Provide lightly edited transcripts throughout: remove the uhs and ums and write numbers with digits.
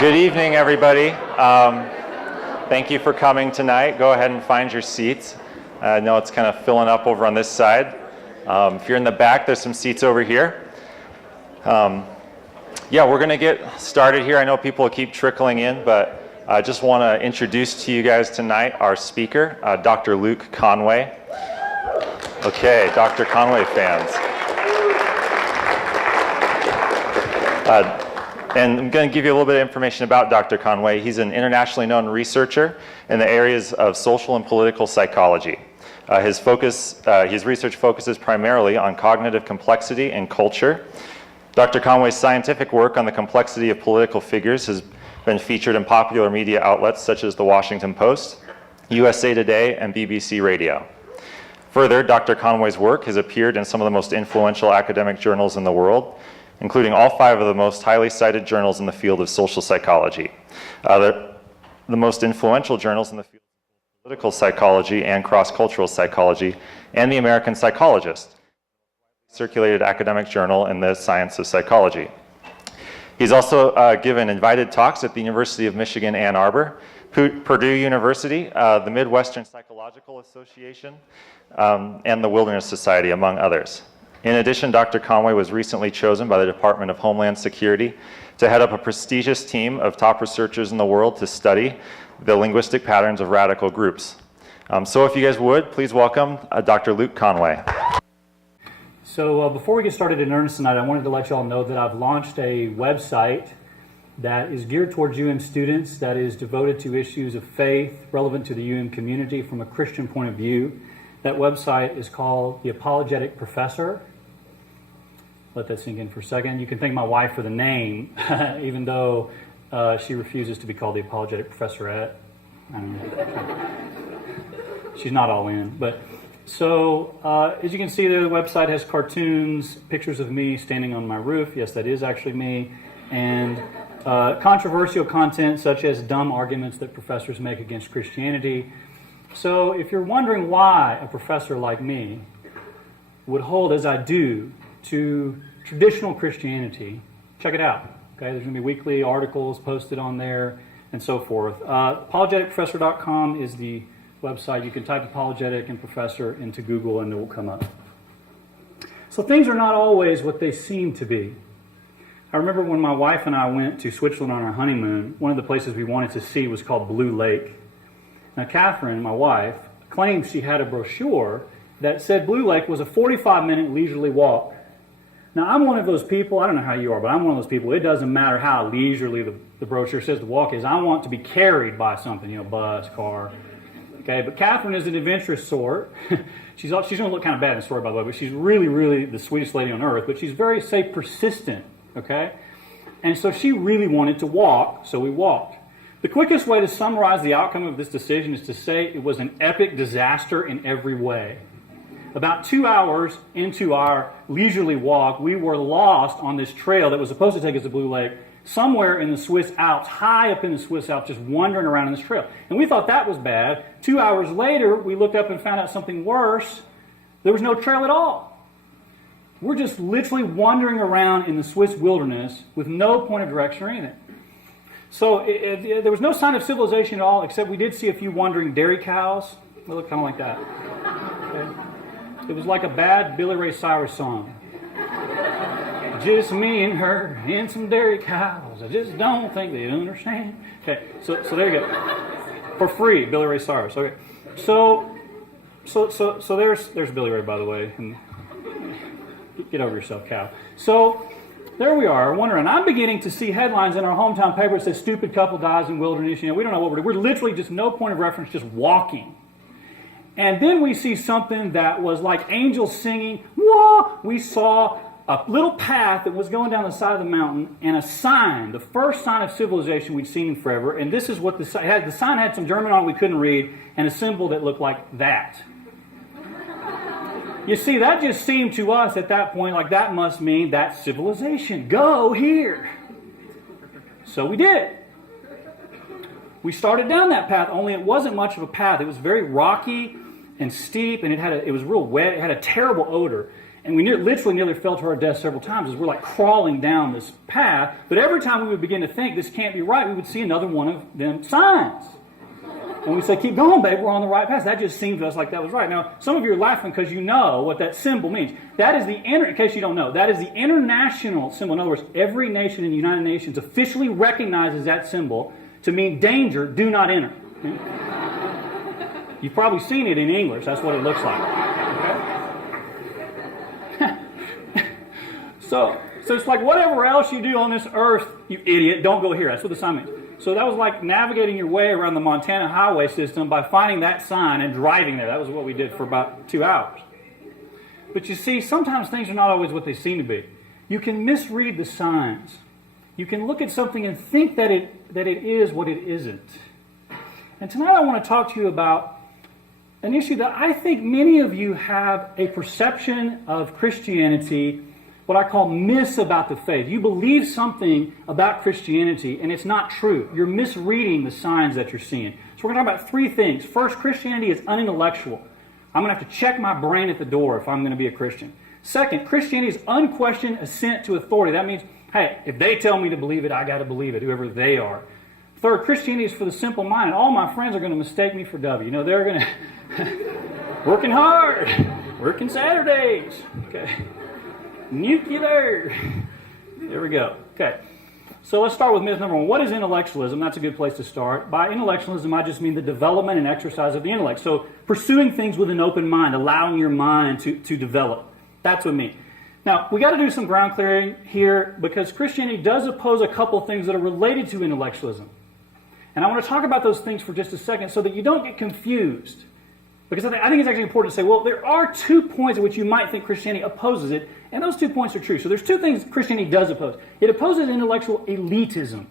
Good evening, everybody. Thank you for coming tonight. Go ahead and find your seats. I know it's kind of filling up over on this side. If you're in the back, there's some seats over here. Yeah, we're going to get started here. I know people keep trickling in, but I just want to introduce to you guys tonight our speaker, Dr. Luke Conway. Okay, Dr. Conway fans. And I'm going to give you a little bit of information about Dr. Conway. He's an internationally known researcher in the areas of social and political psychology. His research focuses primarily on cognitive complexity and culture. Dr. Conway's scientific work on the complexity of political figures has been featured in popular media outlets such as The Washington Post, USA Today, and BBC Radio. Further, Dr. Conway's work has appeared in some of the most influential academic journals in the world, including all 5 of the most highly cited journals in the field of social psychology. The most influential journals in the field of political psychology and cross-cultural psychology, and the American Psychologist, circulated academic journal in the science of psychology. He's also given invited talks at the University of Michigan, Ann Arbor, Purdue University, the Midwestern Psychological Association, and the Wilderness Society, among others. In addition, Dr. Conway was recently chosen by the Department of Homeland Security to head up a prestigious team of top researchers in the world to study the linguistic patterns of radical groups. So if you guys would, please welcome Dr. Luke Conway. So before we get started in earnest tonight, I wanted to let you all know that I've launched a website that is geared towards students, that is devoted to issues of faith relevant to the community from a Christian point of view. That website is called The Apologetic Professor. Let that sink in for a second. You can thank my wife for the name, even though she refuses to be called the Apologetic Professorette. I don't know. She's not all in. But so, as you can see there, the website has cartoons, pictures of me standing on my roof. Yes, that is actually me. And controversial content such as dumb arguments that professors make against Christianity. So if you're wondering why a professor like me would hold as I do to traditional Christianity, check it out. Okay, there's going to be weekly articles posted on there and so forth. Apologeticprofessor.com is the website. You can type apologetic and professor into Google and it will come up. So things are not always what they seem to be. I remember when my wife and I went to Switzerland on our honeymoon, one of the places we wanted to see was called Blue Lake. Now, Catherine, my wife, claims she had a brochure that said Blue Lake was a 45-minute leisurely walk. Now, I'm one of those people, I don't know how you are, but I'm one of those people, it doesn't matter how leisurely the brochure says the walk is. I want to be carried by something, bus, car. Okay, but Catherine is an adventurous sort. She's going to look kind of bad in the story, by the way, but she's really, really the sweetest lady on earth, but she's very, persistent, okay? And so she really wanted to walk, so we walked. The quickest way to summarize the outcome of this decision is to say it was an epic disaster in every way. About 2 hours into our leisurely walk, we were lost on this trail that was supposed to take us to Blue Lake, somewhere in the Swiss Alps, high up in the Swiss Alps, just wandering around in this trail. And we thought that was bad. 2 hours later, we looked up and found out something worse. There was no trail at all. We're just literally wandering around in the Swiss wilderness with no point of direction or anything. So there was no sign of civilization at all, except we did see a few wandering dairy cows. They looked kind of like that. Okay. It was like a bad Billy Ray Cyrus song. Just me and her and some dairy cows. I just don't think they understand. Okay, so there you go. For free, Billy Ray Cyrus. Okay, so there's Billy Ray, by the way. And get over yourself, cow. So there we are, wondering. I'm beginning to see headlines in our hometown paper that says "Stupid couple dies in wilderness." We don't know what we're doing. We're literally just no point of reference, just walking. And then we see something that was like angels singing. Wah! We saw a little path that was going down the side of the mountain and a sign, the first sign of civilization we'd seen in forever. And this is what the sign had. The sign had some German on it we couldn't read and a symbol that looked like that. You see, that just seemed to us at that point like that must mean that's civilization. Go here. So we did. We started down that path, only it wasn't much of a path. It was very rocky and steep, and it was real wet. It had a terrible odor. And we literally nearly fell to our death several times as we're like crawling down this path. But every time we would begin to think this can't be right, we would see another one of them signs. And we'd say, keep going, babe, we're on the right path. That just seemed to us like that was right. Now, some of you are laughing because you know what that symbol means. That is in case you don't know, that is the international symbol. In other words, every nation in the United Nations officially recognizes that symbol to mean danger, do not enter. Okay? You've probably seen it in English. That's what it looks like. Okay? So it's like whatever else you do on this earth, you idiot, don't go here. That's what the sign means. So that was like navigating your way around the Montana highway system by finding that sign and driving there. That was what we did for about 2 hours. But you see, sometimes things are not always what they seem to be. You can misread the signs. You can look at something and think that it is what it isn't. And tonight I want to talk to you about an issue that I think many of you have a perception of Christianity, what I call myths about the faith. You believe something about Christianity and it's not true. You're misreading the signs that you're seeing. So we're going to talk about 3 things. First, Christianity is unintellectual. I'm going to have to check my brain at the door if I'm going to be a Christian. Second, Christianity is unquestioned assent to authority. That means, hey, if they tell me to believe it, I got to believe it, whoever they are. Third, Christianity is for the simple mind. All my friends are going to mistake me for W. You know, they're going to working hard, working Saturdays. Okay. Nuclear. There we go. Okay. So let's start with myth number 1. What is intellectualism? That's a good place to start. By intellectualism, I just mean the development and exercise of the intellect. So pursuing things with an open mind, allowing your mind to develop. That's what I mean. Now, we got to do some ground clearing here because Christianity does oppose a couple things that are related to intellectualism. And I want to talk about those things for just a second so that you don't get confused. Because I think it's actually important to say, well, there are 2 points at which you might think Christianity opposes it, and those 2 points are true. So there's 2 things Christianity does oppose. It opposes intellectual elitism.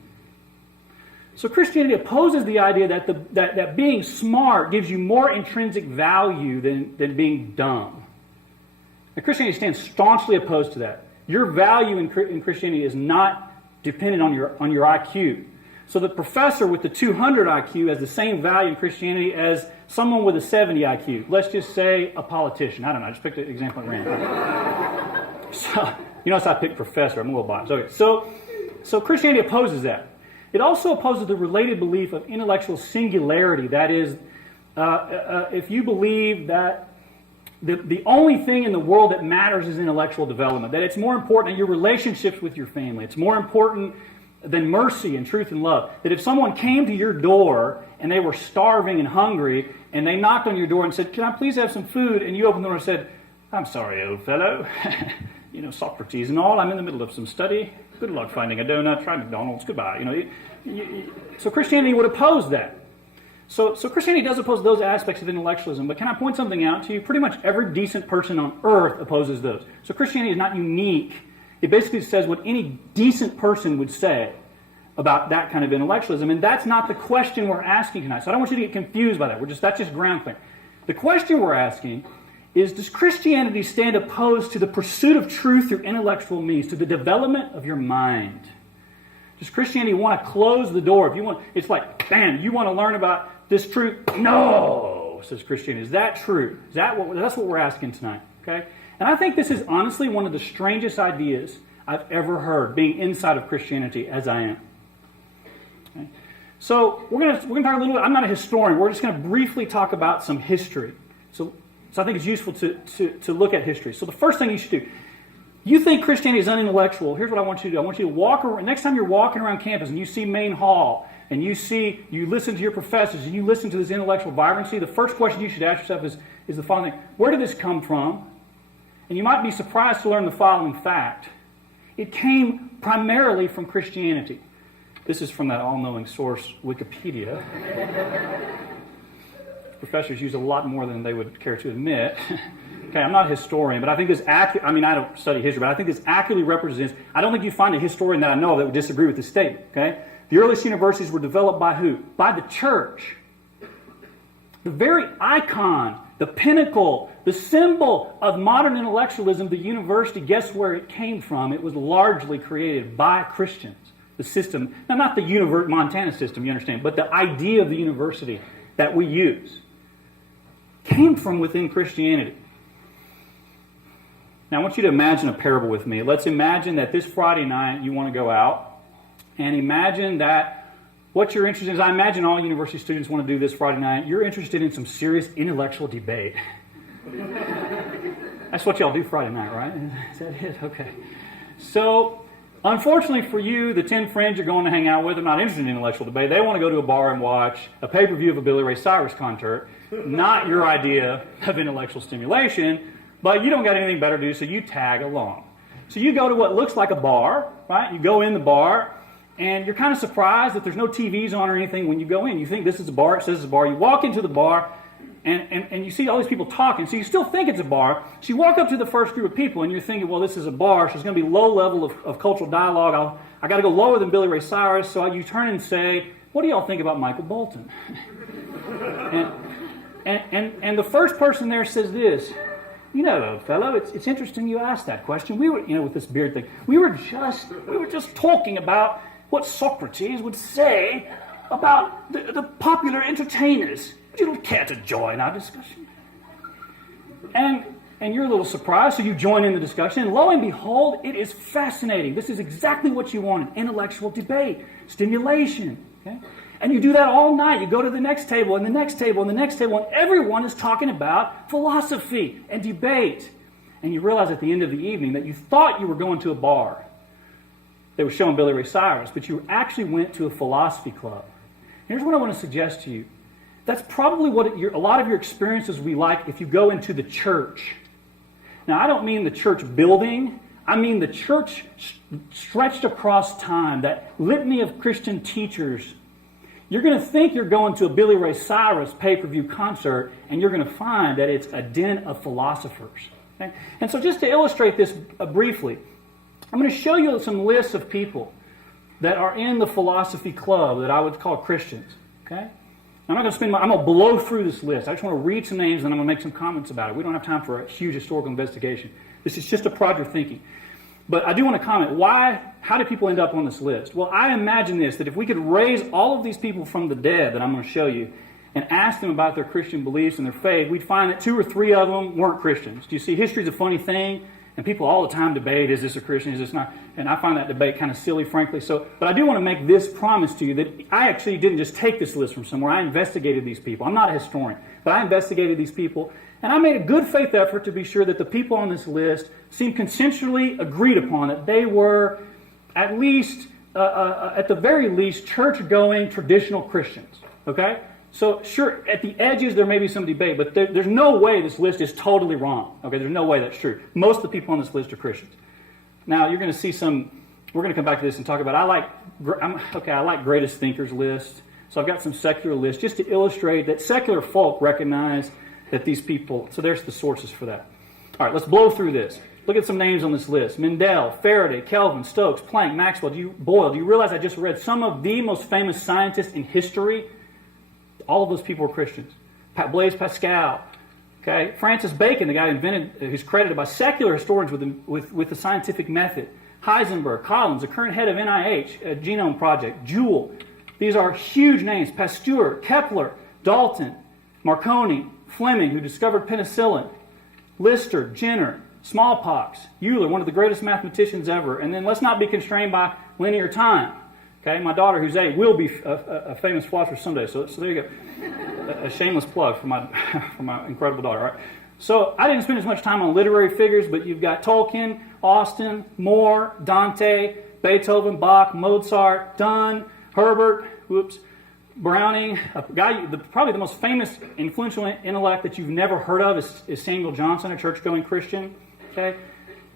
So Christianity opposes the idea that being smart gives you more intrinsic value than being dumb. And Christianity stands staunchly opposed to that. Your value in Christianity is not dependent on your IQ. So the professor with the 200 IQ has the same value in Christianity as someone with a 70 IQ. Let's just say a politician. I don't know. I just picked an example at random. So, you notice I picked professor. I'm a little biased. Okay. So Christianity opposes that. It also opposes the related belief of intellectual singularity. That is, if you believe that the only thing in the world that matters is intellectual development, that it's more important than your relationships with your family. It's more important than mercy and truth and love. That if someone came to your door and they were starving and hungry and they knocked on your door and said, "Can I please have some food?" and you opened the door and said, "I'm sorry, old fellow. You know, Socrates and all. I'm in the middle of some study. Good luck finding a donut. Try McDonald's. Goodbye." You know, so Christianity would oppose that. So Christianity does oppose those aspects of intellectualism. But can I point something out to you? Pretty much every decent person on earth opposes those. So Christianity is not unique. It basically says what any decent person would say about that kind of intellectualism, and that's not the question we're asking tonight. So I don't want you to get confused by that. That's just ground clear. The question we're asking is, does Christianity stand opposed to the pursuit of truth through intellectual means, to the development of your mind? Does Christianity want to close the door? It's like, man, you want to learn about this truth? No, says Christianity. Is that true? That's what we're asking tonight. Okay. And I think this is honestly one of the strangest ideas I've ever heard, being inside of Christianity as I am. Okay? So we're going to talk a little bit. I'm not a historian. We're just going to briefly talk about some history. So I think it's useful to look at history. So the first thing you should do, you think Christianity is unintellectual. Here's what I want you to do. I want you to walk around. Next time you're walking around campus and you see Main Hall and you listen to your professors and you listen to this intellectual vibrancy, the first question you should ask yourself is the following: where did this come from? And you might be surprised to learn the following fact. It came primarily from Christianity. This is from that all-knowing source, Wikipedia. Professors use a lot more than they would care to admit. Okay, I'm not a historian, but I think this I don't study history, but I think this accurately represents, I don't think you find a historian that I know of that would disagree with this statement. Okay? The earliest universities were developed by who? By the church. The very icon, the pinnacle, the symbol of modern intellectualism, the university, guess where it came from? It was largely created by Christians. The system, now not the Montana system, you understand, but the idea of the university that we use came from within Christianity. Now I want you to imagine a parable with me. Let's imagine that this Friday night you want to go out, and imagine that what you're interested in is, I imagine all university students want to do this Friday night, you're interested in some serious intellectual debate. That's what y'all do Friday night, right? Is that it? Okay. So, unfortunately for you, the 10 friends you're going to hang out with are not interested in intellectual debate. They want to go to a bar and watch a pay-per-view of a Billy Ray Cyrus concert. Not your idea of intellectual stimulation, but you don't got anything better to do, so you tag along. So you go to what looks like a bar, right? You go in the bar, and you're kind of surprised that there's no TVs on or anything when you go in. You think this is a bar, it says it's a bar. You walk into the bar, and you see all these people talking, so you still think it's a bar. So you walk up to the first group of people, and you're thinking, well, this is a bar, so it's going to be low level of cultural dialogue. I got to go lower than Billy Ray Cyrus, so you turn and say, what do y'all think about Michael Bolton? and the first person there says this, you know, fellow, it's interesting you asked that question. We were, with this beard thing, we were just talking about what Socrates would say about the popular entertainers. Would you care to join our discussion? And you're a little surprised, so you join in the discussion, and lo and behold, it is fascinating. This is exactly what you wanted: intellectual debate, stimulation. Okay? And you do that all night. You go to the next table, and the next table, and the next table, and everyone is talking about philosophy and debate. And you realize at the end of the evening that you thought you were going to a bar. They were showing Billy Ray Cyrus, but you actually went to a philosophy club. Here's what I want to suggest to you. That's probably what a lot of your experiences will be like if you go into the church. Now, I don't mean the church building. I mean the church stretched across time, that litany of Christian teachers. You're going to think you're going to a Billy Ray Cyrus pay-per-view concert, and you're going to find that it's a den of philosophers. Okay? And so just to illustrate this briefly, I'm going to show you some lists of people that are in the philosophy club that I would call Christians. Okay? I'm not going to I'm going to blow through this list. I just want to read some names and I'm going to make some comments about it. We don't have time for a huge historical investigation. This is just a project thinking. But I do want to comment, how do people end up on this list? Well, I imagine this, that if we could raise all of these people from the dead that I'm going to show you and ask them about their Christian beliefs and their faith, we'd find that 2 or 3 of them weren't Christians. Do you see, history's a funny thing, and people all the time debate, is this a Christian, is this not? And I find that debate kind of silly, frankly. But I do want to make this promise to you that I actually didn't just take this list from somewhere. I investigated these people. I'm not a historian, but I investigated these people, and I made a good faith effort to be sure that the people on this list seemed consensually agreed upon, that they were at least, at the very least, church-going traditional Christians. Okay? So, sure, at the edges there may be some debate, but there's no way this list is totally wrong. Okay, there's no way that's true. Most of the people on this list are Christians. Now, you're going to see we're going to come back to this and talk about, I like greatest thinkers lists. So I've got some secular lists just to illustrate that secular folk recognize that these people, so there's the sources for that. All right, let's blow through this. Look at some names on this list. Mendel, Faraday, Kelvin, Stokes, Planck, Maxwell, Boyle. Do you realize I just read some of the most famous scientists in history? All of those people were Christians. Blaise Pascal, okay, Francis Bacon, the guy who's credited by secular historians with the scientific method. Heisenberg, Collins, the current head of NIH, Genome Project, Joule. These are huge names. Pasteur, Kepler, Dalton, Marconi, Fleming, who discovered penicillin, Lister, Jenner, smallpox, Euler, one of the greatest mathematicians ever. And then let's not be constrained by linear time. Okay, my daughter, who's 8, will be a famous philosopher someday. So there you go. A shameless plug for my incredible daughter. Right? So I didn't spend as much time on literary figures, but you've got Tolkien, Austen, Moore, Dante, Beethoven, Bach, Mozart, Donne, Herbert, Browning. A guy, probably the most famous, influential intellect that you've never heard of is Samuel Johnson, a church-going Christian. Okay.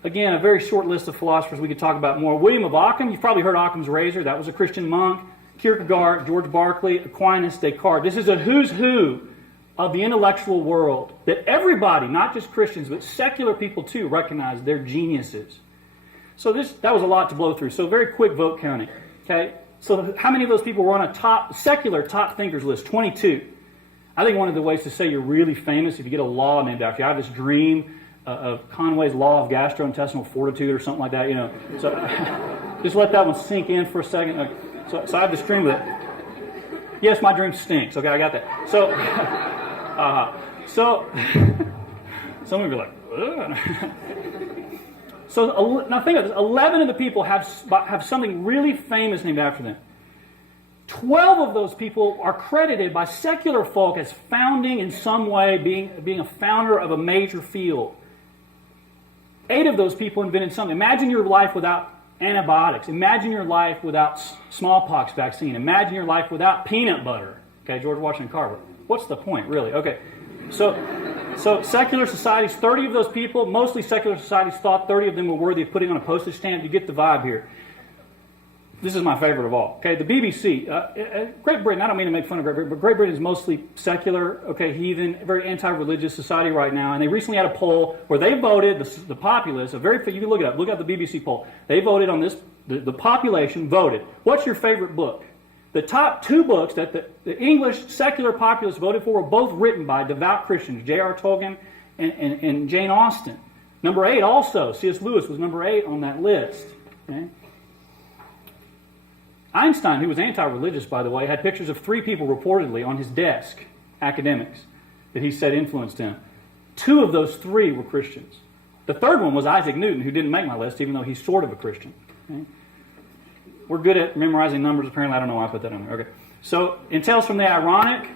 Again, a very short list of philosophers we could talk about more. William of Ockham, you've probably heard Occam's razor. That was a Christian monk. Kierkegaard, George Berkeley, Aquinas, Descartes. This is a who's who of the intellectual world that everybody, not just Christians, but secular people too, recognize they're geniuses. So that was a lot to blow through. So very quick vote counting. Okay. So how many of those people were on a secular top thinkers list? 22. I think one of the ways to say you're really famous, if you get a law named after you. I have this dream of Conway's law of gastrointestinal fortitude or something like that, So just let that one sink in for a second. So I have this dream that, yes, my dream stinks. Okay, I got that. So some of you are like, ugh. So now think of this. 11 of the people have something really famous named after them. 12 of those people are credited by secular folk as founding in some way, being a founder of a major field. 8 of those people invented something. Imagine your life without antibiotics. Imagine your life without smallpox vaccine. Imagine your life without peanut butter. Okay, George Washington Carver. What's the point, really? Okay, so secular societies, 30 of those people, mostly secular societies, thought 30 of them were worthy of putting on a postage stamp. You get the vibe here. This is my favorite of all. Okay, the BBC, Great Britain. I don't mean to make fun of Great Britain, but Great Britain is mostly secular, okay, heathen, very anti-religious society right now. And they recently had a poll where they voted the populace. You can look it up. Look up the BBC poll. They voted on this. The population voted. What's your favorite book? The top 2 books that the English secular populace voted for were both written by devout Christians, J.R. Tolkien and Jane Austen. Number 8 also, C.S. Lewis was number 8 on that list. Okay? Einstein, who was anti-religious, by the way, had pictures of 3 people reportedly on his desk, academics, that he said influenced him. 2 of those 3 were Christians. The third one was Isaac Newton, who didn't make my list, even though he's sort of a Christian. Okay? We're good at memorizing numbers, apparently. I don't know why I put that on there. Okay. So, in Tales from the Ironic,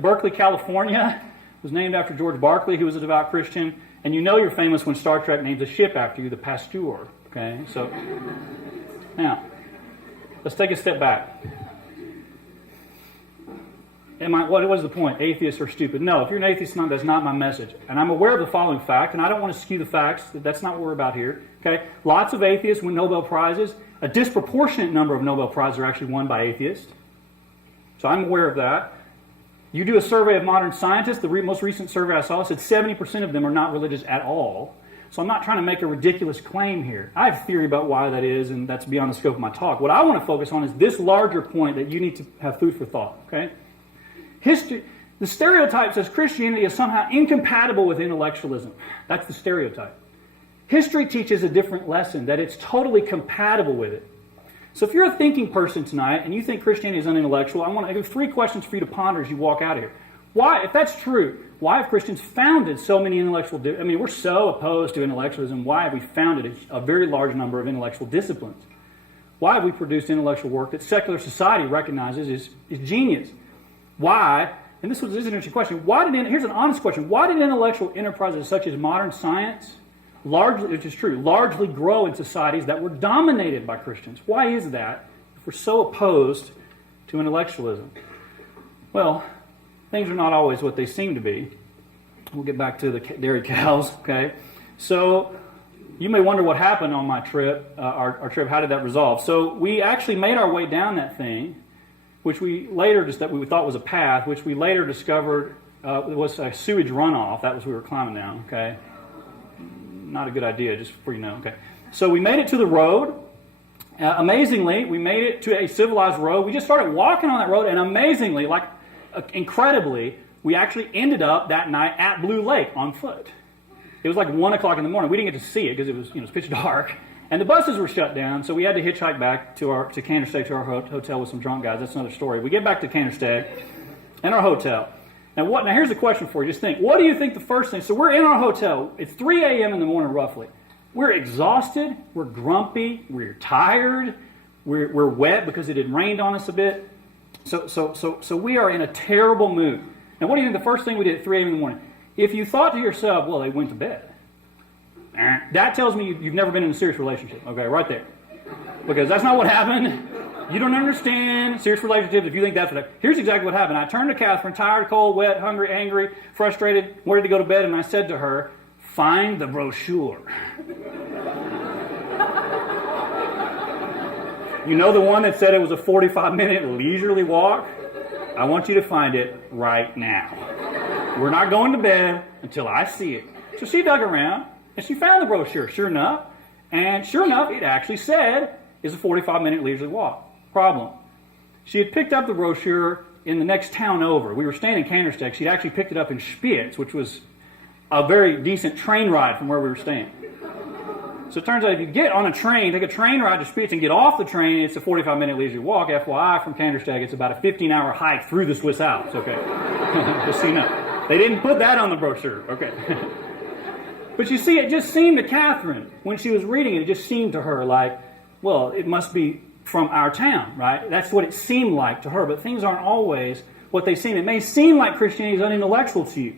Berkeley, California, was named after George Berkeley, who was a devout Christian. And you know you're famous when Star Trek names a ship after you, the Pasteur. Okay, so, now, let's take a step back. What was the point? Atheists are stupid. No, if you're an atheist, that's not my message. And I'm aware of the following fact, and I don't want to skew the facts. That's not what we're about here. Okay, lots of atheists win Nobel Prizes. A disproportionate number of Nobel Prizes are actually won by atheists. So I'm aware of that. You do a survey of modern scientists. The most recent survey I saw said 70% of them are not religious at all. So I'm not trying to make a ridiculous claim here. I have a theory about why that is, and that's beyond the scope of my talk. What I want to focus on is this larger point that you need to have food for thought. Okay? The stereotype says Christianity is somehow incompatible with intellectualism. That's the stereotype. History teaches a different lesson, that it's totally compatible with it. So if you're a thinking person tonight and you think Christianity is unintellectual, I want to give 3 questions for you to ponder as you walk out of here. Why, if that's true, why have Christians founded so many intellectual... we're so opposed to intellectualism. Why have we founded a very large number of intellectual disciplines? Why have we produced intellectual work that secular society recognizes is genius? Why, and this is an interesting question, here's an honest question, why did intellectual enterprises such as modern science, which is true, largely grow in societies that were dominated by Christians? Why is that if we're so opposed to intellectualism? Well, things are not always what they seem to be. We'll get back to the dairy cows, okay? So, you may wonder what happened on my trip, our trip, how did that resolve? So, we actually made our way down that thing, which we thought was a path, which we later discovered was a sewage runoff. That was we were climbing down, okay? Not a good idea, just for you know, okay? So we made it to the road. Amazingly, we made it to a civilized road. We just started walking on that road, and amazingly, incredibly, we actually ended up that night at Blue Lake on foot. It was like 1 o'clock in the morning. We didn't get to see it because it was pitch dark. And the buses were shut down, so we had to hitchhike back to Cantersteg, to our hotel with some drunk guys. That's another story. We get back to Cantersteg and our hotel. Now here's a question for you. Just think, what do you think the first thing... So we're in our hotel. It's 3 a.m. in the morning, roughly. We're exhausted. We're grumpy. We're tired. We're wet because it had rained on us a bit. So we are in a terrible mood. Now, what do you think the first thing we did at 3 a.m. in the morning? If you thought to yourself, well, they went to bed. That tells me you've never been in a serious relationship. Okay, right there. Because that's not what happened. You don't understand serious relationships if you think that's what happened. Here's exactly what happened. I turned to Catherine, tired, cold, wet, hungry, angry, frustrated, ready to go to bed, and I said to her, find the brochure. You know the one that said it was a 45-minute leisurely walk? I want you to find it right now. We're not going to bed until I see it. So she dug around, and she found the brochure, sure enough. And sure enough, it actually said, it's a 45-minute leisurely walk. Problem. She had picked up the brochure in the next town over. We were staying in Cantersteg. She'd actually picked it up in Spitz, which was a very decent train ride from where we were staying. So it turns out if you get on a train, take a train ride to Spitz and get off the train, it's a 45-minute leisurely walk. FYI, from Cantersteg, it's about a 15-hour hike through the Swiss Alps, okay? Just so you know. They didn't put that on the brochure, okay? But you see, it just seemed to Catherine, when she was reading it, it just seemed to her like, well, it must be from our town, right? That's what it seemed like to her, but things aren't always what they seem. It may seem like Christianity is unintellectual to you.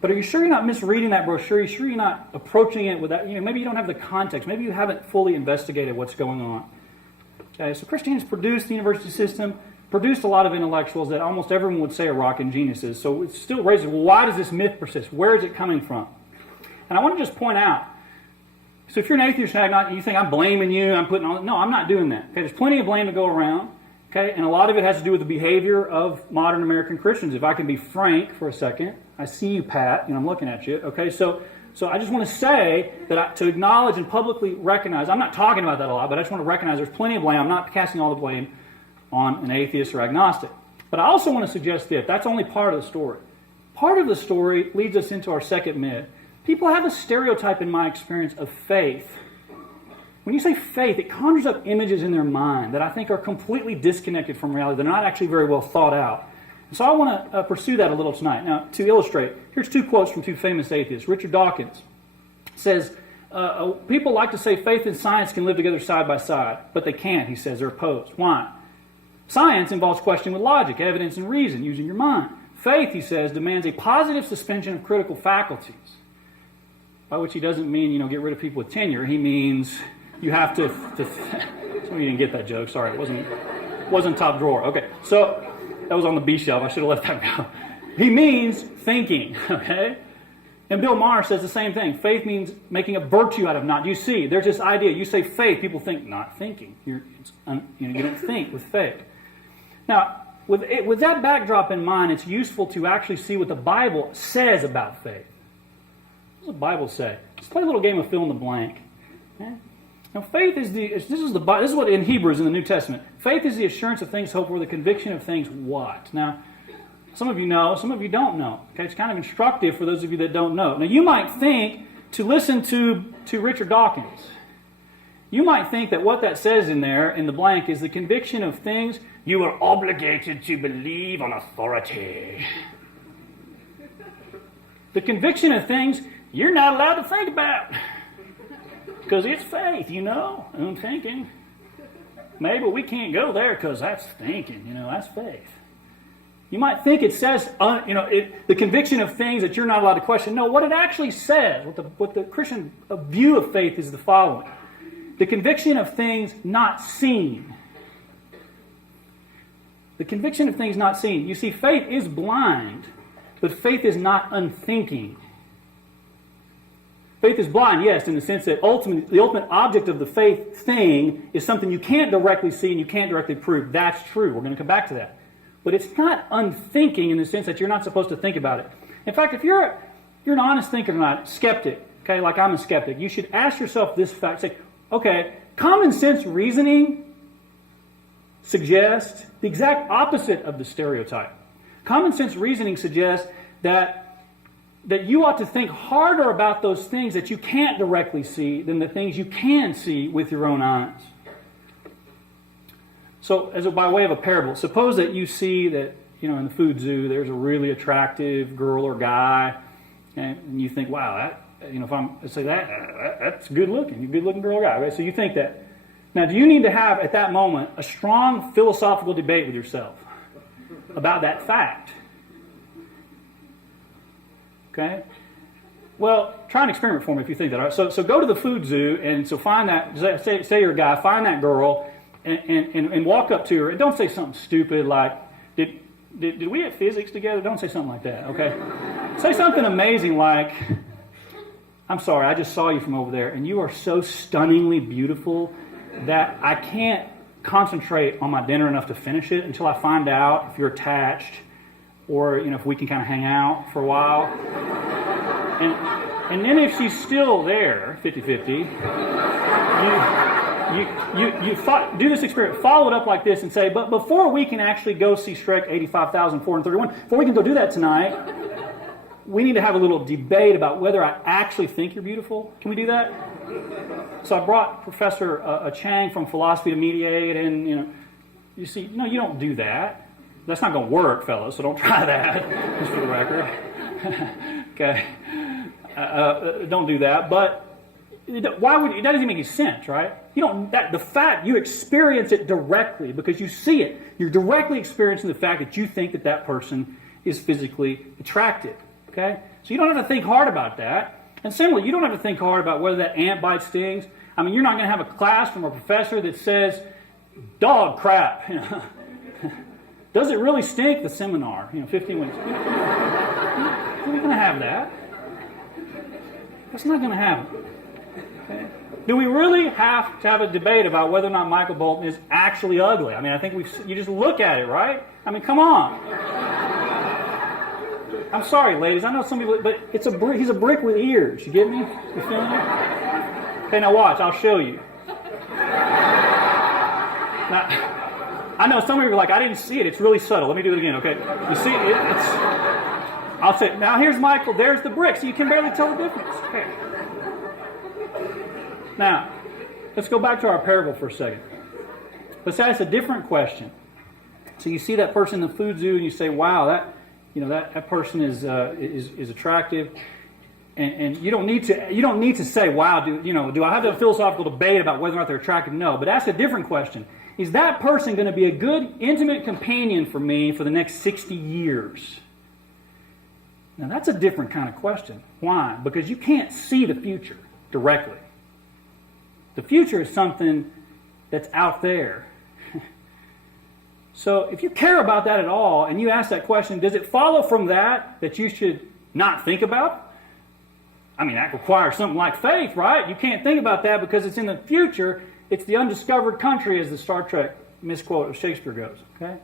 But are you sure you're not misreading that brochure? Are you sure you're not approaching it with that? Maybe you don't have the context. Maybe you haven't fully investigated what's going on. Okay, so Christianity's produced the university system, produced a lot of intellectuals that almost everyone would say are rockin' geniuses. So it still raises, well, why does this myth persist? Where is it coming from? And I want to just point out, so if you're an atheist and you think I'm blaming you, I'm putting on, no, I'm not doing that. Okay, there's plenty of blame to go around. Okay, and a lot of it has to do with the behavior of modern American Christians. If I can be frank for a second, I see you, Pat, I'm looking at you. Okay, so I just want to say that to acknowledge and publicly recognize, I'm not talking about that a lot, but I just want to recognize there's plenty of blame. I'm not casting all the blame on an atheist or agnostic. But I also want to suggest that that's only part of the story. Part of the story leads us into our second myth. People have a stereotype, in my experience, of faith. When you say faith, it conjures up images in their mind that I think are completely disconnected from reality. They're not actually very well thought out. So I want to pursue that a little tonight. Now, to illustrate, here's two quotes from two famous atheists. Richard Dawkins says, people like to say faith and science can live together side by side, but they can't, he says. They're opposed. Why? Science involves questioning with logic, evidence, and reason, using your mind. Faith, he says, demands a positive suspension of critical faculties, by which he doesn't mean, get rid of people with tenure. He means you have to some of you didn't get that joke. Sorry, it wasn't top drawer. Okay, so that was on the B shelf. I should have let that go. He means thinking, okay? And Bill Maher says the same thing. Faith means making a virtue out of not. You see, there's this idea. You say faith, people think not thinking. You don't think with faith. Now, with that backdrop in mind, it's useful to actually see what the Bible says about faith. What does the Bible say? Let's play a little game of fill in the blank. Okay? Now, faith is this is what in Hebrews in the New Testament. Faith is the assurance of things hoped for, the conviction of things what? Now, some of you know, some of you don't know. Okay, it's kind of instructive for those of you that don't know. Now, you might think to listen to Richard Dawkins. You might think that what that says in there in the blank is the conviction of things you are obligated to believe on authority. The conviction of things you're not allowed to think about. Because it's faith, and thinking. Maybe we can't go there because that's thinking, that's faith. You might think it says, the conviction of things that you're not allowed to question. No, what it actually says, what the Christian view of faith is the following. The conviction of things not seen. The conviction of things not seen. You see, faith is blind, but faith is not unthinking. Faith is blind, yes, in the sense that the ultimate object of the faith thing is something you can't directly see and you can't directly prove. That's true. We're going to come back to that. But it's not unthinking in the sense that you're not supposed to think about it. In fact, if you're an honest thinker tonight, skeptic, okay, like I'm a skeptic, you should ask yourself this fact. Say, okay, common sense reasoning suggests the exact opposite of the stereotype. Common sense reasoning suggests that you ought to think harder about those things that you can't directly see than the things you can see with your own eyes. So, by way of a parable, suppose that you see that, in the food zoo, there's a really attractive girl or guy, and you think, wow, that's good looking, girl or guy. Right? So you think that. Now, do you need to have, at that moment, a strong philosophical debate with yourself about that fact? Okay? Well, try an experiment for me if you think that. All right? So go to the food zoo, and so find that, say you're a guy, find that girl, and walk up to her, and don't say something stupid like, did we have physics together? Don't say something like that, okay? Say something amazing like, I'm sorry, I just saw you from over there, and you are so stunningly beautiful that I can't concentrate on my dinner enough to finish it until I find out if you're attached, or if we can kind of hang out for a while. And then if she's still there, 50-50, you do this experiment, follow it up like this and say, but before we can actually go see Shrek 85,431, before we can go do that tonight, we need to have a little debate about whether I actually think you're beautiful. Can we do that? So I brought Professor Chang from philosophy to mediate, and you see, no, you don't do that. That's not going to work, fellas, so don't try that, just for the record. Okay. don't do that. But why would that doesn't make any sense, right? You don't. The fact you experience it directly because you see it. You're directly experiencing the fact that you think that person is physically attractive. Okay, so you don't have to think hard about that. And similarly, you don't have to think hard about whether that ant bite stings. I mean, you're not going to have a class from a professor that says, "Dog crap." Does it really stink? The seminar, 15 weeks. You're not going to have that. That's not going to happen. Okay? Do we really have to have a debate about whether or not Michael Bolton is actually ugly? I mean, I think you just look at it, right? I mean, come on. I'm sorry, ladies. I know some people, but he's a brick with ears. You get me? You feel me? Okay, now watch. I'll show you. Now, I know some of you are like, I didn't see it. It's really subtle. Let me do it again, okay? You see, I'll say, now here's Michael. There's the brick. So you can barely tell the difference. Okay. Now, let's go back to our parable for a second. Let's ask a different question. So you see that person in the food zoo, and you say, "Wow, that person is attractive," and you don't need to say, "Wow, do I have a philosophical debate about whether or not they're attractive?" No, but ask a different question: is that person going to be a good, intimate companion for me for the next 60 years? Now that's a different kind of question. Why? Because you can't see the future directly. The future is something that's out there. So if you care about that at all, and you ask that question, does it follow from that you should not think about? I mean, that requires something like faith, right? You can't think about that because it's in the future. It's the undiscovered country, as the Star Trek misquote of Shakespeare goes. Okay?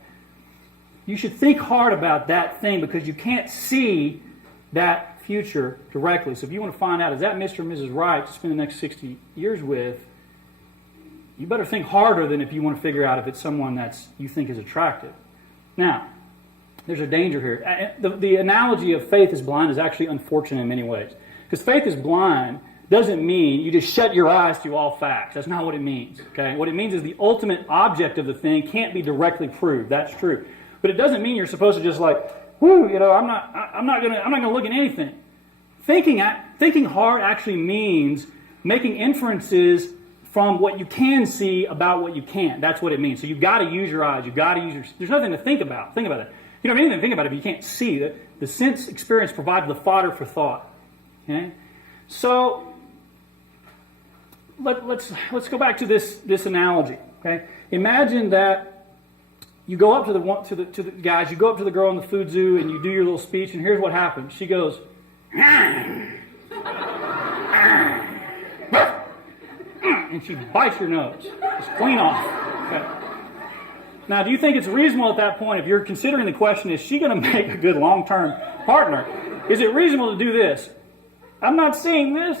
You should think hard about that thing because you can't see that future directly. So if you want to find out, is that Mr. and Mrs. Right to spend the next 60 years with, you better think harder than if you want to figure out if it's someone that you think is attractive. Now, there's a danger here. The analogy of faith is blind is actually unfortunate in many ways. Because faith is blind doesn't mean you just shut your eyes to all facts. That's not what it means. Okay? What it means is the ultimate object of the thing can't be directly proved. That's true. But it doesn't mean you're supposed to just like, I'm not gonna look at anything. Thinking hard actually means making inferences from what you can see about what you can't. That's what it means. So you've got to use your eyes. You've got to use there's nothing to think about. Think about that. You don't have anything to think about if you can't see. The sense experience provides the fodder for thought. Okay? So let's go back to this analogy. Okay? Imagine that you go up to the guys, you go up to the girl in the food zoo, and you do your little speech, and here's what happens. She goes, and she bites your nose. Just clean off. Okay. Now, do you think it's reasonable at that point, if you're considering the question, is she going to make a good long-term partner? Is it reasonable to do this? I'm not seeing this.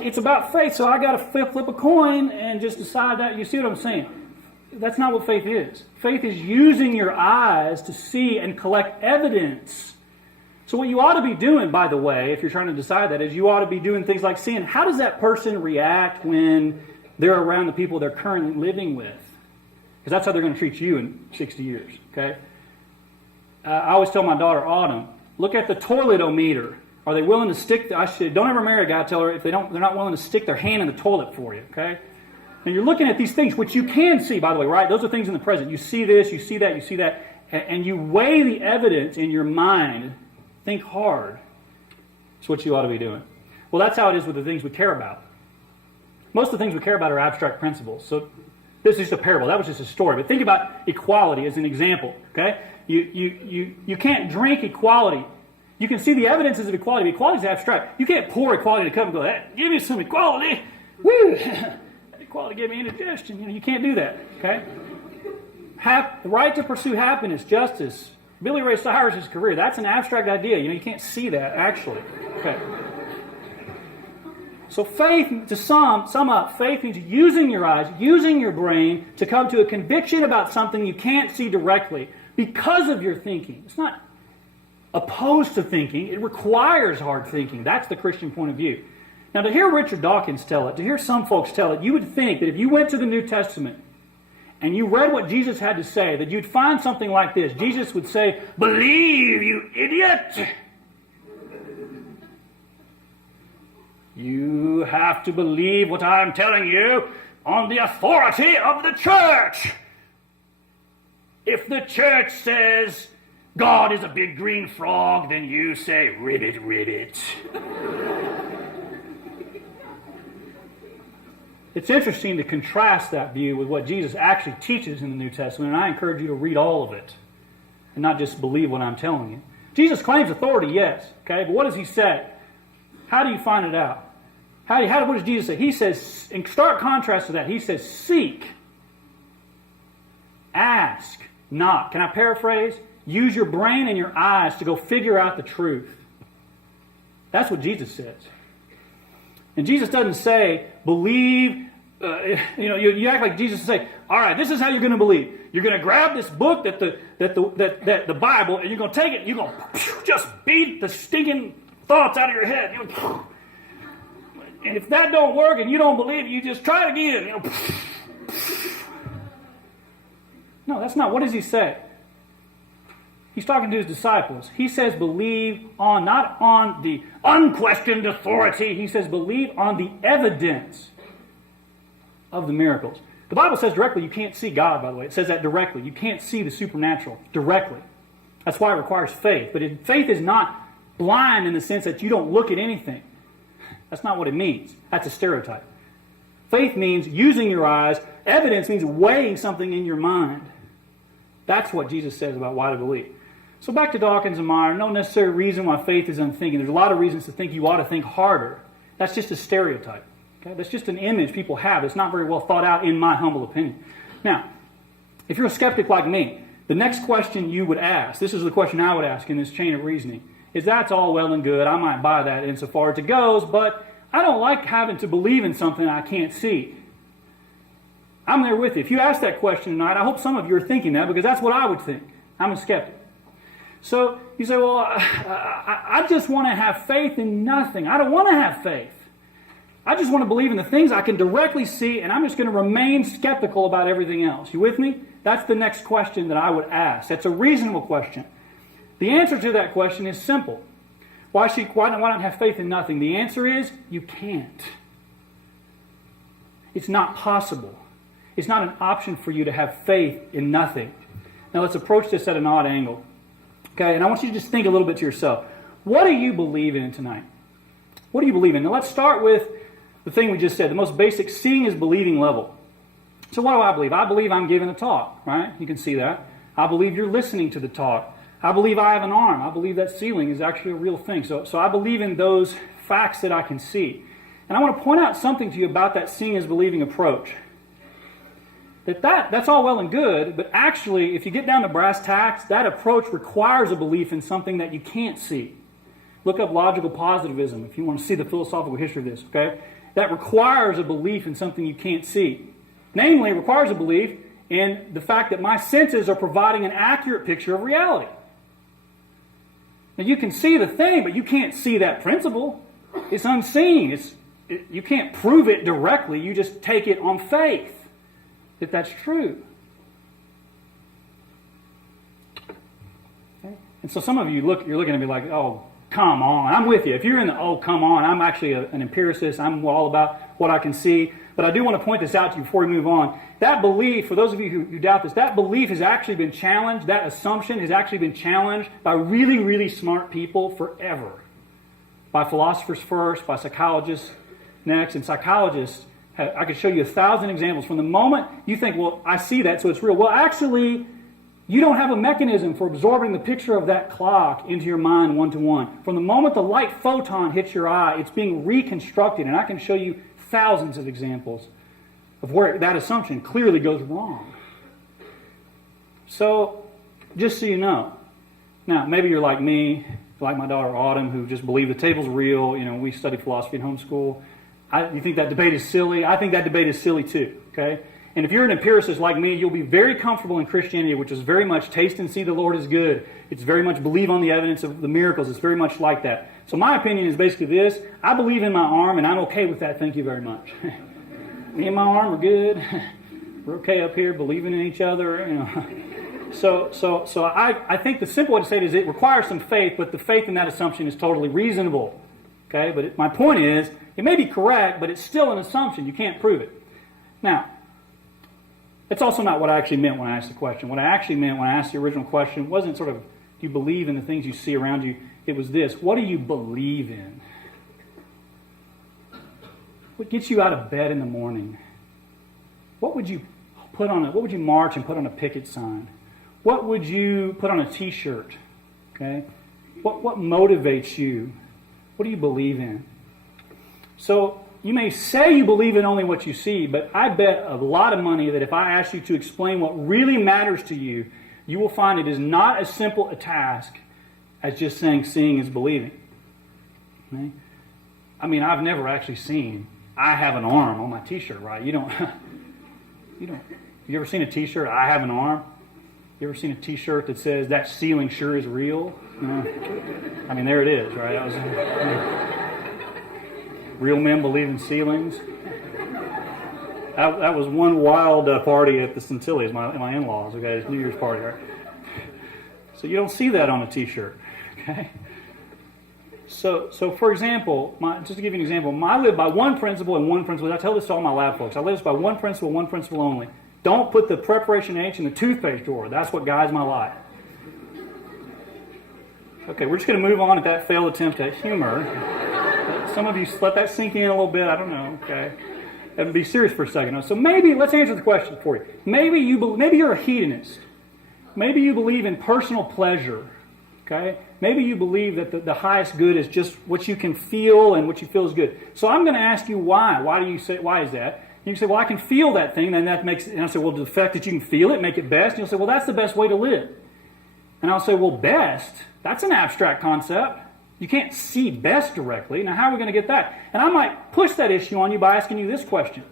It's about faith, so I got to flip a coin and just decide that. You see what I'm saying? That's not what faith is. Faith is using your eyes to see and collect evidence. So what you ought to be doing, by the way, if you're trying to decide that, is you ought to be doing things like seeing how does that person react when they're around the people they're currently living with. Because that's how they're going to treat you in 60 years. Okay? I always tell my daughter, Autumn, look at the toilet-o-meter. Are they willing to stick? Don't ever marry a guy. Tell her if they're not willing to stick their hand in the toilet for you. Okay? And you're looking at these things, which you can see, by the way, right? Those are things in the present. You see this, you see that, you see that, and you weigh the evidence in your mind. Think hard. That's what you ought to be doing. Well, that's how it is with the things we care about. Most of the things we care about are abstract principles. So this is just a parable. That was just a story. But think about equality as an example. Okay? You can't drink equality. You can see the evidences of equality. But equality is abstract. You can't pour equality in a cup and go, hey, give me some equality. Woo! Equality gave me indigestion. You can't do that. Okay? The right to pursue happiness, justice, Billy Ray Cyrus's career, that's an abstract idea. You can't see that, actually. Okay. So faith, to sum up, faith means using your eyes, using your brain to come to a conviction about something you can't see directly because of your thinking. It's not opposed to thinking. It requires hard thinking. That's the Christian point of view. Now, to hear Richard Dawkins tell it, to hear some folks tell it, you would think that if you went to the New Testament and you read what Jesus had to say, that you'd find something like this. Jesus would say, "Believe, you idiot." You have to believe what I'm telling you on the authority of the church. If the church says God is a big green frog, then you say, ribbit, ribbit. It's interesting to contrast that view with what Jesus actually teaches in the New Testament, and I encourage you to read all of it and not just believe what I'm telling you. Jesus claims authority, yes, okay, but what does he say? How do you find it out? What does Jesus say? He says, in stark contrast to that, he says, seek, ask, knock. Can I paraphrase? Use your brain and your eyes to go figure out the truth. That's what Jesus says. And Jesus doesn't say, believe, you act like Jesus would say, all right, this is how you're going to believe. You're going to grab this book, that the Bible, and you're going to take it, and you're going to just beat the stinking thoughts out of your head. And if that don't work and you don't believe it, you just try it again. No, that's not. What does he say? He's talking to his disciples. He says believe on, not on the unquestioned authority. He says believe on the evidence of the miracles. The Bible says directly you can't see God, by the way. It says that directly. You can't see the supernatural directly. That's why it requires faith. But faith is not blind in the sense that you don't look at anything. That's not what it means. That's a stereotype. Faith means using your eyes. Evidence means weighing something in your mind. That's what Jesus says about why to believe. So back to Dawkins and Meyer, no necessary reason why faith is unthinking. There's a lot of reasons to think you ought to think harder. That's just a stereotype. Okay? That's just an image people have. It's not very well thought out, in my humble opinion. Now, if you're a skeptic like me, the next question you would ask, this is the question I would ask in this chain of reasoning, is that's all well and good. I might buy that insofar as it goes, but I don't like having to believe in something I can't see. I'm there with you. If you ask that question tonight, I hope some of you are thinking that, because that's what I would think. I'm a skeptic. So you say, well, I just want to have faith in nothing. I don't want to have faith. I just want to believe in the things I can directly see, and I'm just going to remain skeptical about everything else. You with me? That's the next question that I would ask. That's a reasonable question. The answer to that question is simple. Why not have faith in nothing? The answer is you can't. It's not possible. It's not an option for you to have faith in nothing. Now let's approach this at an odd angle. Okay, and I want you to just think a little bit to yourself. What do you believe in tonight? What do you believe in? Now let's start with the thing we just said, the most basic seeing is believing level. So what do I believe? I believe I'm giving a talk, right? You can see that. I believe you're listening to the talk. I believe I have an arm. I believe that ceiling is actually a real thing. So I believe in those facts that I can see. And I want to point out something to you about that seeing is believing approach. That's all well and good, but actually, if you get down to brass tacks, that approach requires a belief in something that you can't see. Look up logical positivism if you want to see the philosophical history of this, okay? That requires a belief in something you can't see. Namely, it requires a belief in the fact that my senses are providing an accurate picture of reality. Now, you can see the thing, but you can't see that principle. It's unseen. You can't prove it directly. You just take it on faith that that's true. Okay? And so some of you you're looking at me like, oh, come on. I'm with you. If you're in the, oh, come on, I'm actually an empiricist. I'm all about what I can see. But I do want to point this out to you before we move on. That belief, for those of you who doubt this, that belief has actually been challenged. That assumption has actually been challenged by really, really smart people forever. By philosophers first, by psychologists next. And psychologists, I could show you 1,000 examples. From the moment you think, well, I see that, so it's real. Well, actually, you don't have a mechanism for absorbing the picture of that clock into your mind one-to-one. From the moment the light photon hits your eye, it's being reconstructed. And I can show you thousands of examples of where that assumption clearly goes wrong. So, just so you know. Now, maybe you're like me, like my daughter Autumn, who just believe the table's real. You know, we study philosophy in homeschool. You think that debate is silly? I think that debate is silly too, okay? And if you're an empiricist like me, you'll be very comfortable in Christianity, which is very much taste and see the Lord is good. It's very much believe on the evidence of the miracles. It's very much like that. So my opinion is basically this. I believe in my arm, and I'm okay with that. Thank you very much. Me and my arm are good. We're okay up here, believing in each other. You know. So I think the simple way to say it is it requires some faith, but the faith in that assumption is totally reasonable. Okay, but my point is, it may be correct, but it's still an assumption. You can't prove it. Now, that's also not what I actually meant when I asked the question. What I actually meant when I asked the original question wasn't sort of, do you believe in the things you see around you? It was this: what do you believe in? What gets you out of bed in the morning? What would you what would you march and put on a picket sign? What would you put on a t-shirt? Okay? What motivates you? What do you believe in? So you may say you believe in only what you see, but I bet a lot of money that if I ask you to explain what really matters to you, you will find it is not as simple a task as just saying seeing is believing. Okay? I mean, I've never actually seen I have an arm on my t-shirt, right? You ever seen a t-shirt, I have an arm? You ever seen a t-shirt that says that ceiling sure is real? You know? I mean, there it is, right? Real men believe in ceilings. That was one wild party at the Centillias, my in-laws. Okay, it's New Year's party, right? So you don't see that on a t-shirt, okay? So for example, just to give you an example, I live by one principle and one principle. I tell this to all my lab folks. I live by one principle only. Don't put the preparation H in the toothpaste drawer. That's what guides my life. Okay, we're just going to move on at that failed attempt at humor. Some of you let that sink in a little bit. I don't know. Okay, and be serious for a second. So maybe let's answer the question for you. Maybe you're a hedonist. Maybe you believe in personal pleasure. Okay, maybe you believe that the highest good is just what you can feel and what you feel is good. So I'm going to ask you why. Why is that? You can say, well, I can feel that thing, then that makes it. And I say, well, the fact that you can feel it, make it best. And you'll say, well, that's the best way to live. And I'll say, well, best, that's an abstract concept. You can't see best directly. Now, how are we going to get that? And I might push that issue on you by asking you this question.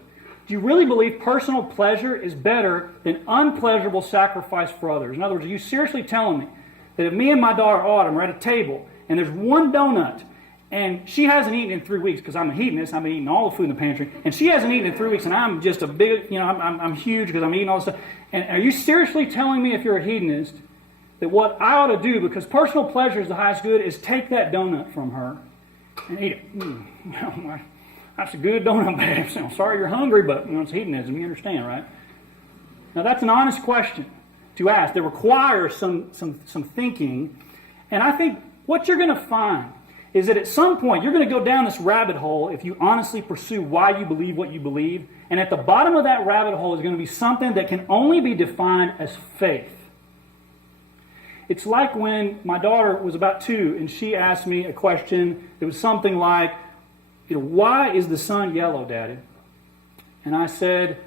Do you really believe personal pleasure is better than unpleasurable sacrifice for others? In other words, are you seriously telling me that if me and my daughter Autumn are at a table and there's one donut and she hasn't eaten in 3 weeks because I'm a hedonist, I've been eating all the food in the pantry, and she hasn't eaten in 3 weeks and I'm just a big, I'm huge because I'm eating all this stuff. And are you seriously telling me, if you're a hedonist, that what I ought to do, because personal pleasure is the highest good, is take that donut from her and eat it? That's a good donut, babe. I'm sorry you're hungry, but it's hedonism. You understand, right? Now that's an honest question to ask that requires some thinking. And I think what you're going to find is that at some point you're going to go down this rabbit hole if you honestly pursue why you believe what you believe. And at the bottom of that rabbit hole is going to be something that can only be defined as faith. It's like when my daughter was about 2 and she asked me a question that was something like, why is the sun yellow, Daddy? And I said,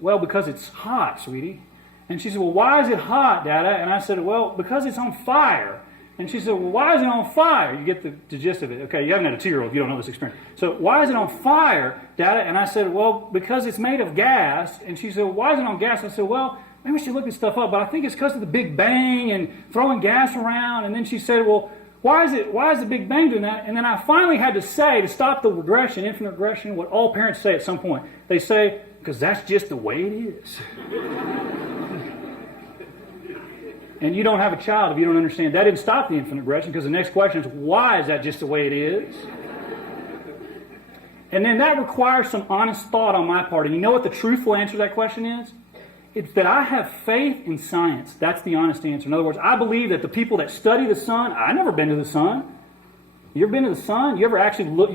well, because it's hot, sweetie. And she said, well, why is it hot, Dada? And I said, well, because it's on fire. And she said, well, why is it on fire? You get the gist of it. Okay, you haven't had a 2-year-old if you don't know this experience. So why is it on fire, Dada? And I said, well, because it's made of gas. And she said, well, why is it on gas? I said, well, maybe we should look this stuff up, but I think it's because of the Big Bang and throwing gas around. And then she said, well, why is the Big Bang doing that? And then I finally had to say, to stop the regression, infinite regression, what all parents say at some point. They say, because that's just the way it is. And you don't have a child if you don't understand. That didn't stop the infinite regression, because the next question is, why is that just the way it is? And then that requires some honest thought on my part. And you know what the truthful answer to that question is? It's that I have faith in science. That's the honest answer. In other words, I believe that the people that study the sun, I've never been to the sun. You ever been to the sun? You ever actually look?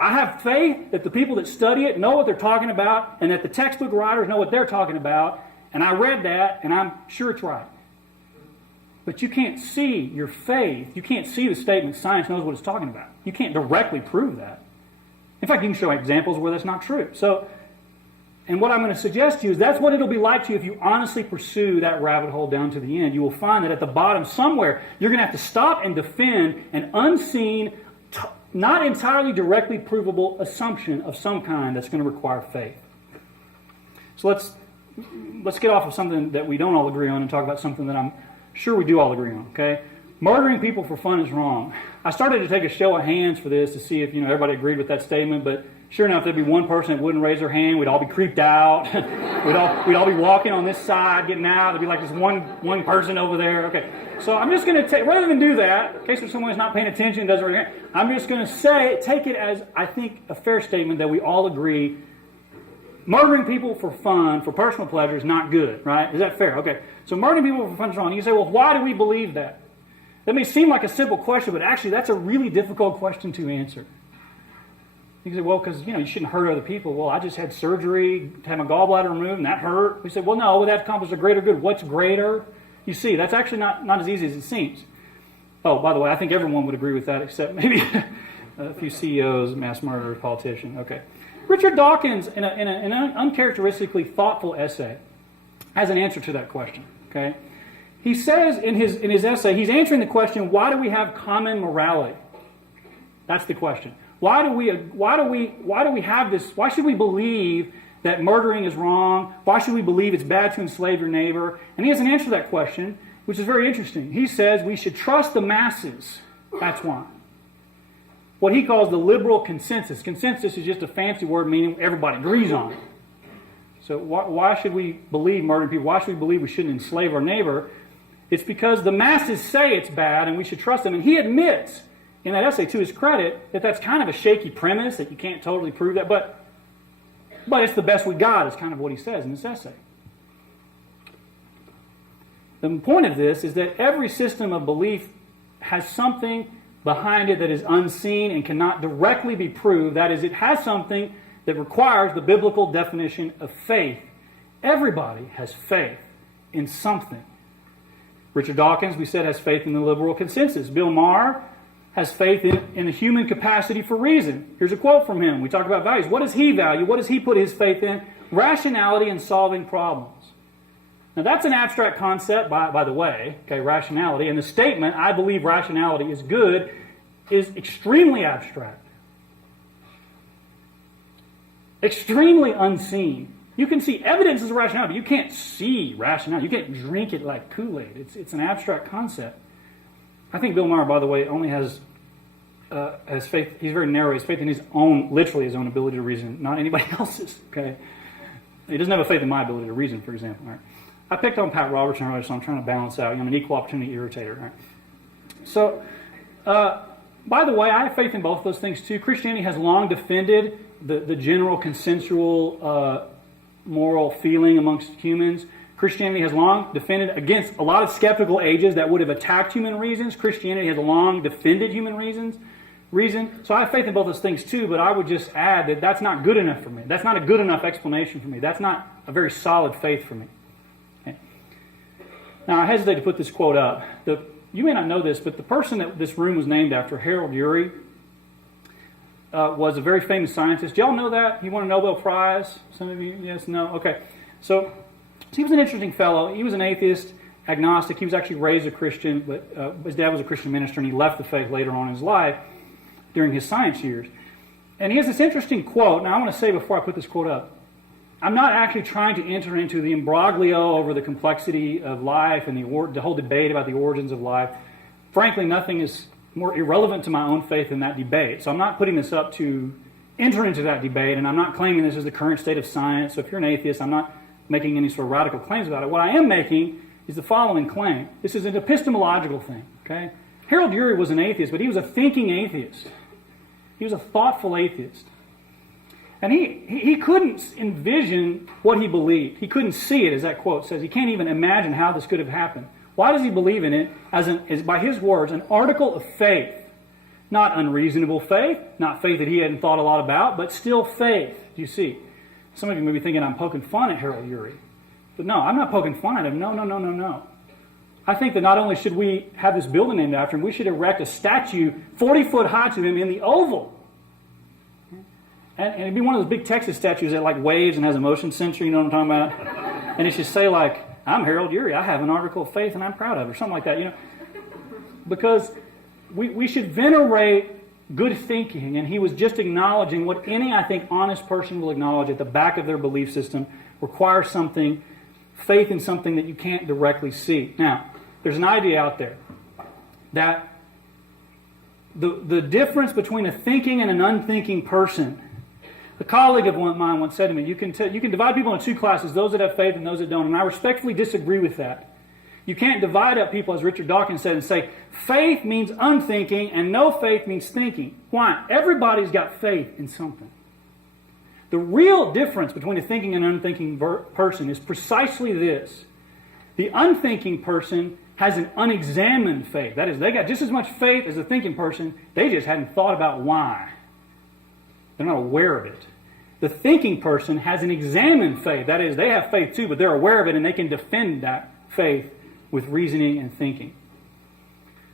I have faith that the people that study it know what they're talking about, and that the textbook writers know what they're talking about. And I read that, and I'm sure it's right. But you can't see your faith. You can't see the statement, science knows what it's talking about. You can't directly prove that. In fact, you can show examples where that's not true. And what I'm going to suggest to you is that's what it'll be like to you if you honestly pursue that rabbit hole down to the end. You will find that at the bottom somewhere, you're going to have to stop and defend an unseen, not entirely directly provable assumption of some kind that's going to require faith. So let's get off of something that we don't all agree on and talk about something that I'm sure we do all agree on, okay? Murdering people for fun is wrong. I started to take a show of hands for this to see if everybody agreed with that statement, but Sure enough, there'd be one person that wouldn't raise their hand. We'd all be creeped out. we'd all be walking on this side, getting out. There'd be like this one person over there. Okay, so I'm just going to take, rather than do that, in case there's someone who's not paying attention, doesn't raise their hand, I'm just going to take it as, I think, a fair statement that we all agree murdering people for fun, for personal pleasure, is not good, right? Is that fair? Okay, so murdering people for fun is wrong. You say, well, why do we believe that? That may seem like a simple question, but actually that's a really difficult question to answer. You say, well, because you shouldn't hurt other people. Well, I just had surgery to have my gallbladder removed, and that hurt. We say, well, no, that accomplished a greater good. What's greater? You see, that's actually not as easy as it seems. Oh, by the way, I think everyone would agree with that, except maybe a few CEOs, mass murderers, politicians. Okay, Richard Dawkins, in an uncharacteristically thoughtful essay, has an answer to that question. Okay, he says in his essay, he's answering the question, why do we have common morality? That's the question. Why do we have this? Why should we believe that murdering is wrong? Why should we believe it's bad to enslave your neighbor? And he has an answer to that question, which is very interesting. He says we should trust the masses. That's why. What he calls the liberal consensus. Consensus is just a fancy word meaning everybody agrees on it. So why should we believe murdering people? Why should we believe we shouldn't enslave our neighbor? It's because the masses say it's bad and we should trust them. And he admits in that essay, to his credit, that that's kind of a shaky premise, that you can't totally prove that, but it's the best we got, is kind of what he says in this essay. The point of this is that every system of belief has something behind it that is unseen and cannot directly be proved. That is, it has something that requires the biblical definition of faith. Everybody has faith in something. Richard Dawkins, we said, has faith in the liberal consensus. Bill Maher has faith in the human capacity for reason. Here's a quote from him. We talk about values. What does he value? What does he put his faith in? Rationality in solving problems. Now that's an abstract concept, by the way, okay, rationality. And the statement, I believe rationality is good, is extremely abstract. Extremely unseen. You can see evidences of rationality, but you can't see rationality. You can't drink it like Kool-Aid. It's an abstract concept. I think Bill Maher, by the way, only has faith. He's very narrow. His faith in his own, literally his own ability to reason, not anybody else's. Okay, he doesn't have a faith in my ability to reason, for example. Right? I picked on Pat Robertson earlier, so I'm trying to balance out. I'm an equal opportunity irritator. Right? So, by the way, I have faith in both those things too. Christianity has long defended the general consensual moral feeling amongst humans. Christianity has long defended against a lot of skeptical ages that would have attacked human reasons. Christianity has long defended human reason. So I have faith in both those things too, but I would just add that that's not good enough for me. That's not a good enough explanation for me. That's not a very solid faith for me. Okay. Now I hesitate to put this quote up. You may not know this, but the person that this room was named after, Harold Urey, was a very famous scientist. Do y'all know that? He won a Nobel Prize? Some of you? Yes? No? Okay. So he was an interesting fellow. He was an atheist, agnostic. He was actually raised a Christian, but his dad was a Christian minister, and he left the faith later on in his life during his science years. And he has this interesting quote. Now, I want to say before I put this quote up, I'm not actually trying to enter into the imbroglio over the complexity of life and the whole debate about the origins of life. Frankly, nothing is more irrelevant to my own faith than that debate. So I'm not putting this up to enter into that debate, and I'm not claiming this is the current state of science. So if you're an atheist, I'm not making any sort of radical claims about it. What I am making is the following claim. This is an epistemological thing. Okay? Harold Urey was an atheist, but he was a thinking atheist. He was a thoughtful atheist. And he couldn't envision what he believed. He couldn't see it, as that quote says. He can't even imagine how this could have happened. Why does he believe in it? As by his words, an article of faith. Not unreasonable faith, not faith that he hadn't thought a lot about, but still faith. Do you see? Some of you may be thinking I'm poking fun at Harold Urey. But no, I'm not poking fun at him. No. I think that not only should we have this building named after him, we should erect a statue 40 foot high to him in the Oval. And it'd be one of those big Texas statues that like waves and has a motion sensor, you know what I'm talking about? And it should say like, I'm Harold Urey, I have an article of faith and I'm proud of it, or something like that, you know. Because we should venerate good thinking, and he was just acknowledging what any, I think, honest person will acknowledge at the back of their belief system requires something, faith in something that you can't directly see. Now, there's an idea out there that the difference between a thinking and an unthinking person A colleague of mine once said to me, you can divide people into two classes, those that have faith and those that don't. And I respectfully disagree with that. You can't divide up people, as Richard Dawkins said, and say, faith means unthinking and no faith means thinking. Why? Everybody's got faith in something. The real difference between a thinking and unthinking person is precisely this. The unthinking person has an unexamined faith. That is, they got just as much faith as the thinking person, they just hadn't thought about why. They're not aware of it. The thinking person has an examined faith. That is, they have faith too, but they're aware of it and they can defend that faith with reasoning and thinking.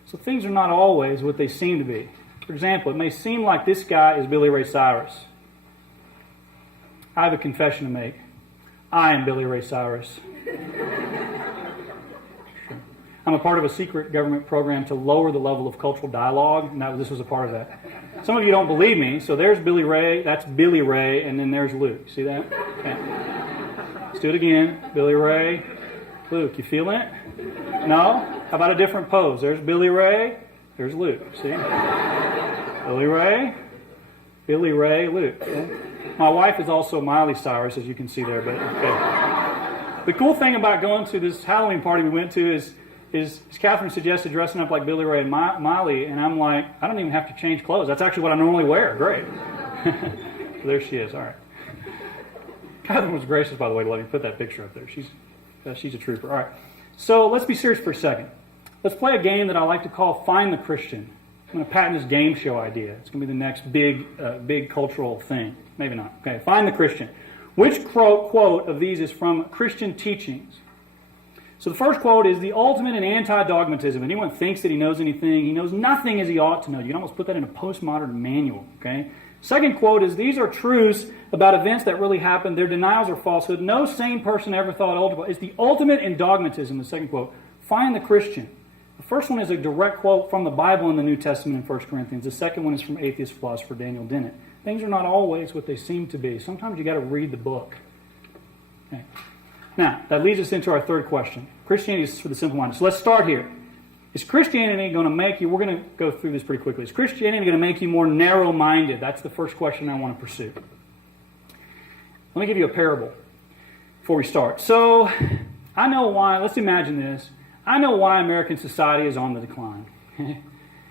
So things are not always what they seem to be. For example, it may seem like this guy is Billy Ray Cyrus. I have a confession to make. I am Billy Ray Cyrus. I'm a part of a secret government program to lower the level of cultural dialogue, and this was a part of that. Some of you don't believe me, so there's Billy Ray, that's Billy Ray, and then there's Luke. See that? Okay. Let's do it again. Billy Ray, Luke. You feeling it? No? How about a different pose? There's Billy Ray, there's Luke. See? Billy Ray, Luke. Okay? My wife is also Miley Cyrus, as you can see there, but okay. The cool thing about going to this Halloween party we went to is Catherine suggested dressing up like Billy Ray and Miley, and I'm like, I don't even have to change clothes. That's actually what I normally wear. Great. So there she is. All right. Catherine was gracious, by the way, to let me put that picture up there. She's a trooper. All right. So let's be serious for a second. Let's play a game that I like to call Find the Christian. I'm going to patent this game show idea. It's going to be the next big cultural thing. Maybe not. Okay. Find the Christian. Which quote of these is from Christian teachings? So the first quote is, the ultimate in anti-dogmatism. If anyone thinks that he knows anything, he knows nothing as he ought to know. You can almost put that in a postmodern manual. Okay. Second quote is, these are truths about events that really happened. Their denials are falsehood. No sane person ever thought ultimate. It's the ultimate in dogmatism, the second quote. Find the Christian. The first one is a direct quote from the Bible in the New Testament in 1 Corinthians. The second one is from atheist philosopher Daniel Dennett. Things are not always what they seem to be. Sometimes you got to read the book. Okay. Now, that leads us into our third question. Christianity is for the simple-minded. So let's start here. Is Christianity going to make you, we're going to go through this pretty quickly, is Christianity going to make you more narrow-minded? That's the first question I want to pursue. Let me give you a parable before we start. So, I know why, let's imagine this. I know why American society is on the decline.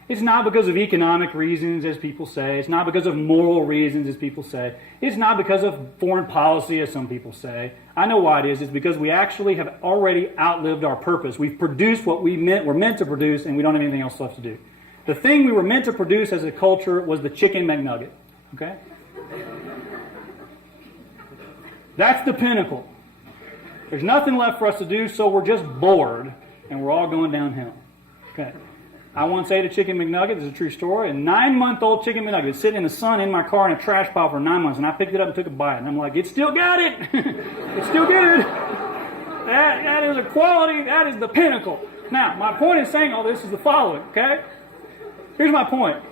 It's not because of economic reasons, as people say. It's not because of moral reasons, as people say. It's not because of foreign policy, as some people say. I know why it is. It's because we actually have already outlived our purpose. We've produced what we're meant to produce, and we don't have anything else left to do. The thing we were meant to produce as a culture was the chicken McNugget. Okay? That's the pinnacle. There's nothing left for us to do, so we're just bored, and we're all going downhill. Okay. I once ate a chicken McNugget. This is a true story. A 9-month-old chicken McNugget sitting in the sun in my car in a trash pile for 9 months, and I picked it up and took a bite, and I'm like, it still got it. It's still good. That is a quality. That is the pinnacle. Now, my point in saying all this is the following, okay? Here's my point.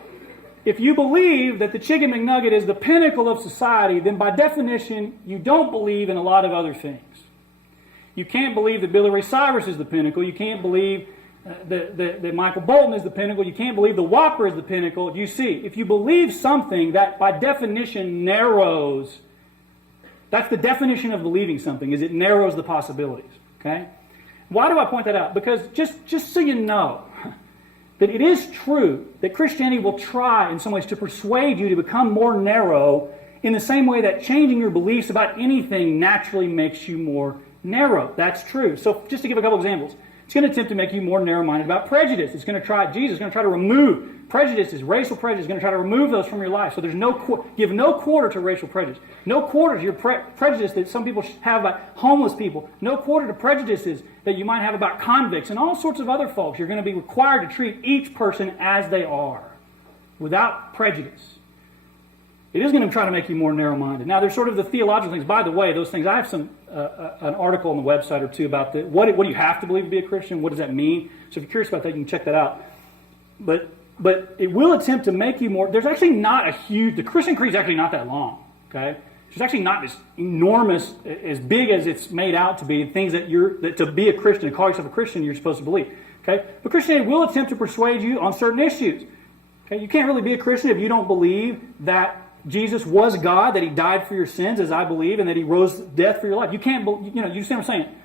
If you believe that the chicken McNugget is the pinnacle of society, then by definition, you don't believe in a lot of other things. You can't believe that Billy Ray Cyrus is the pinnacle. You can't believe that Michael Bolton is the pinnacle. You can't believe the Whopper is the pinnacle. You see, if you believe something that by definition narrows, that's the definition of believing something, is it narrows the possibilities. Okay? Why do I point that out? Because just so you know, that it is true that Christianity will try in some ways to persuade you to become more narrow in the same way that changing your beliefs about anything naturally makes you more narrow. That's true. So just to give a couple examples. It's going to attempt to make you more narrow-minded about prejudice. Jesus is going to try to remove prejudices, racial prejudice. It's going to try to remove those from your life. So there's give no quarter to racial prejudice. No quarter to your prejudice that some people have about homeless people. No quarter to prejudices that you might have about convicts and all sorts of other folks. You're going to be required to treat each person as they are, without prejudice. It is going to try to make you more narrow-minded. Now, there's sort of the theological things. By the way, those things, I have an article on the website or two about what do you have to believe to be a Christian? What does that mean? So if you're curious about that, you can check that out. But it will attempt to make you more. There's actually not a huge. The Christian creed is actually not that long. Okay, it's actually not this enormous, as big as it's made out to be. Things that to be a Christian, to call yourself a Christian, you're supposed to believe. Okay, but Christianity will attempt to persuade you on certain issues. Okay, you can't really be a Christian if you don't believe that Jesus was God, that he died for your sins, as I believe, and that he rose death for your life. You can't, you see what I'm saying?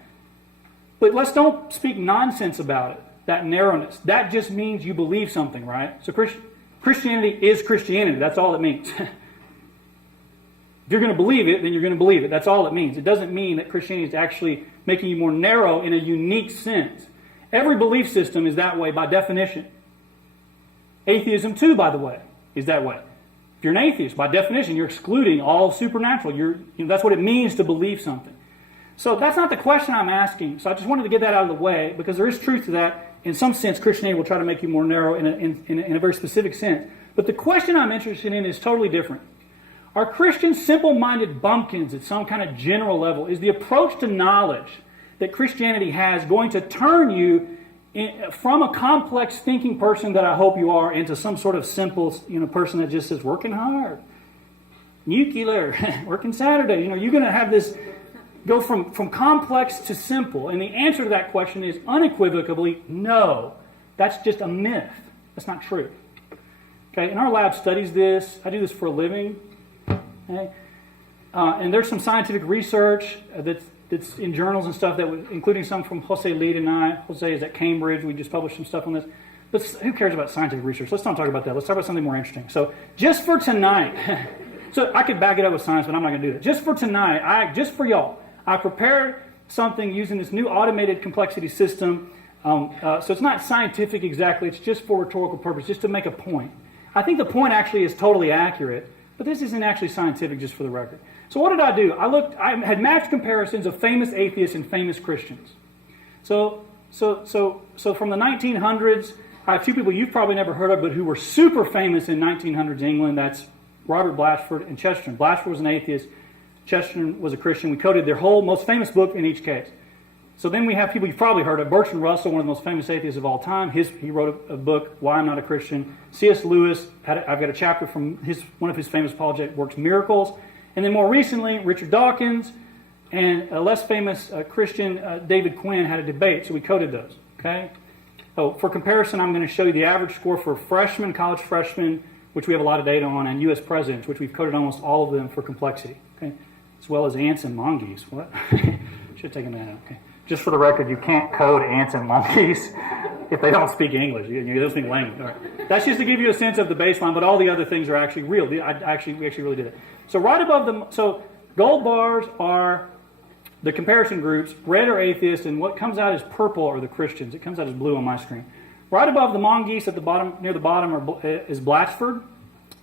But let's don't speak nonsense about it, that narrowness. That just means you believe something, right? So Christianity is Christianity. That's all it means. If you're going to believe it, then you're going to believe it. That's all it means. It doesn't mean that Christianity is actually making you more narrow in a unique sense. Every belief system is that way by definition. Atheism, too, by the way, is that way. If you're an atheist, by definition, you're excluding all supernatural. That's what it means to believe something. So that's not the question I'm asking. So I just wanted to get that out of the way, because there is truth to that. In some sense, Christianity will try to make you more narrow in a very specific sense. But the question I'm interested in is totally different. Are Christians simple-minded bumpkins at some kind of general level? Is the approach to knowledge that Christianity has going to turn you from a complex thinking person that I hope you are into some sort of simple person that just says, working hard, nuclear, working Saturday? You're going to have this go from complex to simple. And the answer to that question is unequivocally no. That's just a myth. That's not true. Okay, and our lab studies this. I do this for a living. Okay? And there's some scientific research that's in journals and stuff, including some from Jose Lead and I. Jose is at Cambridge. We just published some stuff on this. But who cares about scientific research? Let's not talk about that. Let's talk about something more interesting. So just for tonight, so I could back it up with science, but I'm not going to do that. Just for tonight, just for y'all, I prepared something using this new automated complexity system. So it's not scientific exactly. It's just for rhetorical purpose, just to make a point. I think the point actually is totally accurate, but this isn't actually scientific, just for the record. So what did I do? I had matched comparisons of famous atheists and famous Christians. So from the 1900s, I have two people you've probably never heard of, but who were super famous in 1900s England. That's Robert Blatchford and Chesterton. Blatchford was an atheist. Chesterton was a Christian. We quoted their whole most famous book in each case. So then we have people you've probably heard of. Bertrand Russell, one of the most famous atheists of all time. He wrote a book, Why I'm Not a Christian. C.S. Lewis, I've got a chapter from one of his famous apologetic works, Miracles. And then more recently, Richard Dawkins and a less famous Christian, David Quinn, had a debate. So we quoted those. Okay. So for comparison, I'm going to show you the average score for freshmen, college freshmen, which we have a lot of data on, and U.S. presidents, which we've coded almost all of them for complexity. Okay. As well as ants and monkeys. What? Should have taken that out. Okay. Just for the record, you can't code ants and monkeys if they don't speak English. You don't speak language. All right. That's just to give you a sense of the baseline, but all the other things are actually real. We actually really did it. So right above them, so gold bars are the comparison groups. Red are atheists, and what comes out as purple are the Christians. It comes out as blue on my screen. Right above the mongoose at the bottom, near the bottom, is Blatchford,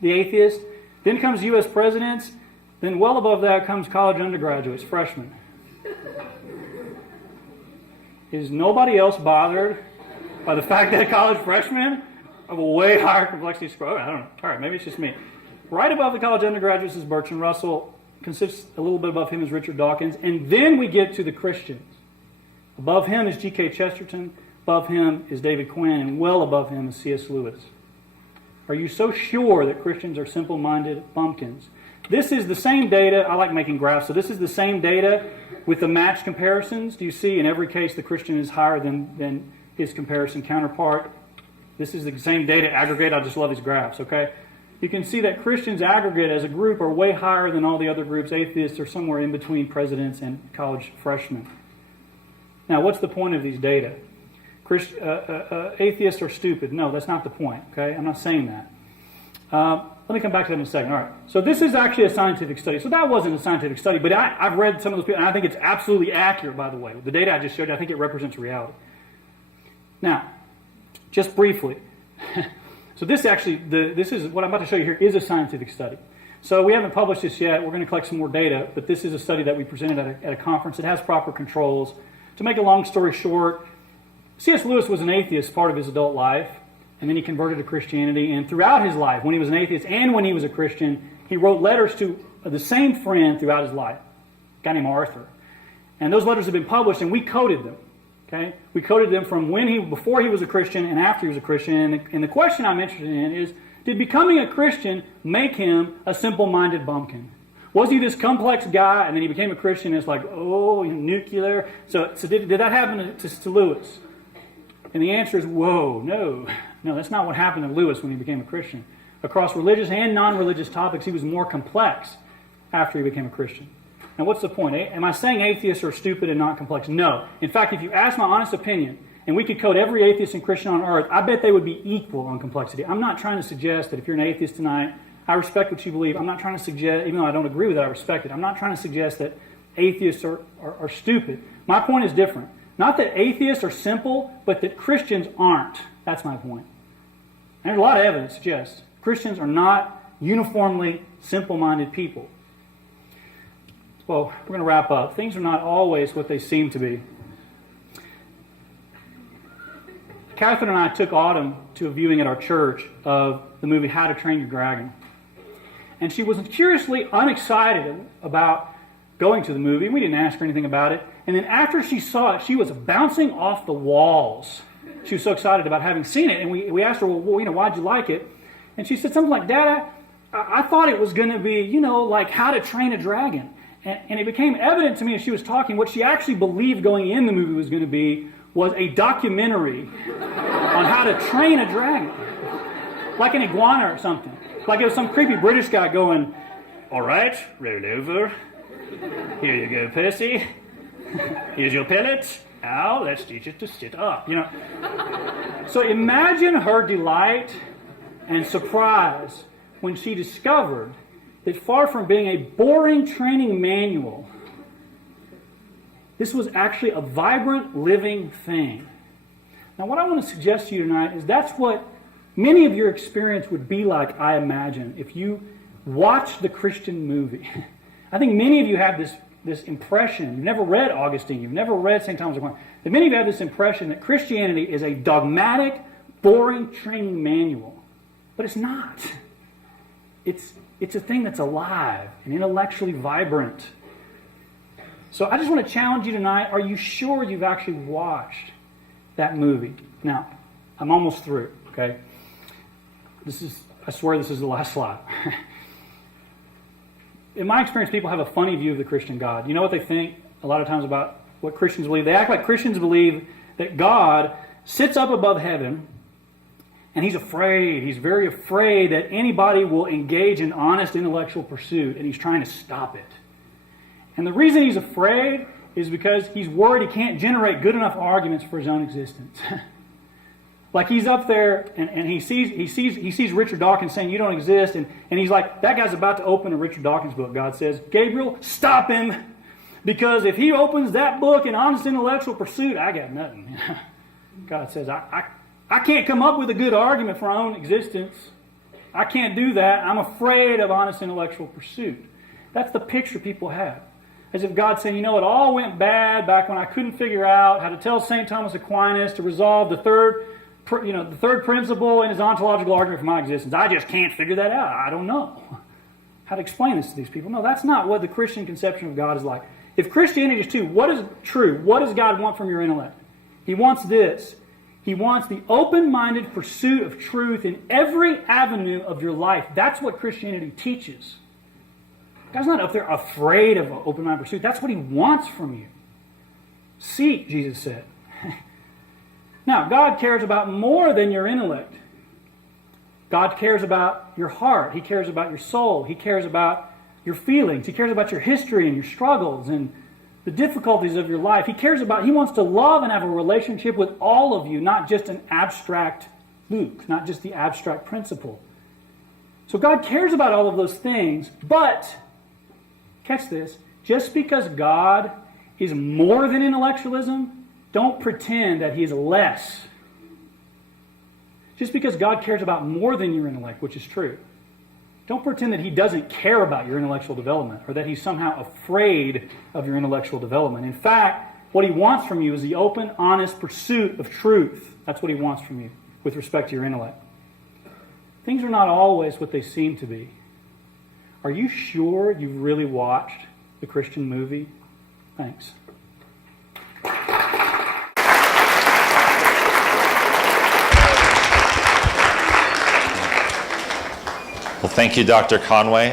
the atheist. Then comes U.S. presidents. Then well above that comes college undergraduates, freshmen. Is nobody else bothered by the fact that college freshmen have a way higher complexity score? I don't know. All right, maybe it's just me. Right above the college undergraduates is Bertrand Russell. Consists a little bit above him is Richard Dawkins. And then we get to the Christians. Above him is G.K. Chesterton. Above him is David Quinn. And well above him is C.S. Lewis. Are you so sure that Christians are simple-minded bumpkins? This is the same data. I like making graphs. So this is the same data with the matched comparisons. Do you see in every case the Christian is higher than his comparison counterpart? This is the same data aggregate. I just love these graphs, okay? You can see that Christians aggregate as a group are way higher than all the other groups. Atheists are somewhere in between presidents and college freshmen. Now, what's the point of these data? Atheists are stupid. No, that's not the point, okay? I'm not saying that. Let me come back to that in a second. All right. So this is actually a scientific study. So that wasn't a scientific study, but I've read some of those people, and I think it's absolutely accurate, by the way. The data I just showed you, I think it represents reality. Now, just briefly. So this actually, this is what I'm about to show you here is a scientific study. So we haven't published this yet. We're going to collect some more data, but this is a study that we presented at a conference. It has proper controls. To make a long story short, C.S. Lewis was an atheist part of his adult life. And then he converted to Christianity. And throughout his life, when he was an atheist and when he was a Christian, he wrote letters to the same friend throughout his life, a guy named Arthur. And those letters have been published, and we coded them. Okay, we coded them from before he was a Christian and after he was a Christian. And the question I'm interested in is, did becoming a Christian make him a simple-minded bumpkin? Was he this complex guy, and then he became a Christian, and it's like, oh, nuclear? So did that happen to Lewis? And the answer is, whoa, no. No, that's not what happened to Lewis when he became a Christian. across religious and non-religious topics. He was more complex after he became a Christian. Now, what's the point? Am I saying atheists are stupid and not complex? No. In fact, if you ask my honest opinion, and we could code every atheist and Christian on earth, I bet they would be equal on complexity. I'm not trying to suggest that if you're an atheist tonight, I respect what you believe. I'm not trying to suggest, even though I don't agree with it, I respect it. I'm not trying to suggest that atheists are stupid. My point is different. Not that atheists are simple, but that Christians aren't. That's my point. And there's a lot of evidence that suggests Christians are not uniformly simple-minded people. Well, we're going to wrap up. Things are not always what they seem to be. Catherine and I took Autumn to a viewing at our church of the movie How to Train Your Dragon. And she was curiously unexcited about going to the movie. We didn't ask her anything about it. And then after she saw it, she was bouncing off the walls. She was so excited about having seen it. And we asked her, well, why'd you like it? And she said something like, Dad, I thought it was going to be, like How to Train a Dragon. And it became evident to me as she was talking, what she actually believed going in the movie was going to be was a documentary on how to train a dragon. Like an iguana or something. Like it was some creepy British guy going, all right, roll over. Here you go, Percy. Here's your pellet. Now let's teach it to sit up. So imagine her delight and surprise when she discovered that far from being a boring training manual, this was actually a vibrant, living thing. Now, what I want to suggest to you tonight is that's what many of your experience would be like, I imagine, if you watched the Christian movie. I think many of you have this impression. You've never read Augustine. You've never read St. Thomas Aquinas. That many of you have this impression that Christianity is a dogmatic, boring training manual. But it's not. It's a thing that's alive and intellectually vibrant. So I just want to challenge you tonight. Are you sure you've actually watched that movie? Now, I'm almost through, okay? I swear this is the last slide. In my experience, people have a funny view of the Christian God. You know what they think a lot of times about what Christians believe? They act like Christians believe that God sits up above heaven and He's afraid. He's very afraid that anybody will engage in honest intellectual pursuit, and He's trying to stop it. And the reason He's afraid is because He's worried He can't generate good enough arguments for His own existence. Like He's up there and he sees Richard Dawkins saying you don't exist, and He's like, that guy's about to open a Richard Dawkins book. God says, Gabriel, stop him, because if he opens that book in honest intellectual pursuit, I got nothing. God says, I can't come up with a good argument for my own existence. I can't do that. I'm afraid of honest intellectual pursuit. That's the picture people have. As if God's saying, it all went bad back when I couldn't figure out how to tell St. Thomas Aquinas to resolve the third principle in his ontological argument for my existence. I just can't figure that out. I don't know how to explain this to these people. No, that's not what the Christian conception of God is like. If Christianity is true, what does God want from your intellect? He wants this. He wants the open-minded pursuit of truth in every avenue of your life. That's what Christianity teaches. God's not up there afraid of open-minded pursuit. That's what He wants from you. Seek, Jesus said. Now, God cares about more than your intellect. God cares about your heart. He cares about your soul. He cares about your feelings. He cares about your history and your struggles and the difficulties of your life. He wants to love and have a relationship with all of you, not just an abstract Luke, not just the abstract principle. So God cares about all of those things, but, catch this, just because God is more than intellectualism, don't pretend that He is less. Just because God cares about more than your intellect, which is true, don't pretend that He doesn't care about your intellectual development or that He's somehow afraid of your intellectual development. In fact, what He wants from you is the open, honest pursuit of truth. That's what He wants from you with respect to your intellect. Things are not always what they seem to be. Are you sure you've really watched the Christian movie? Thanks. Well, thank you, Dr. Conway.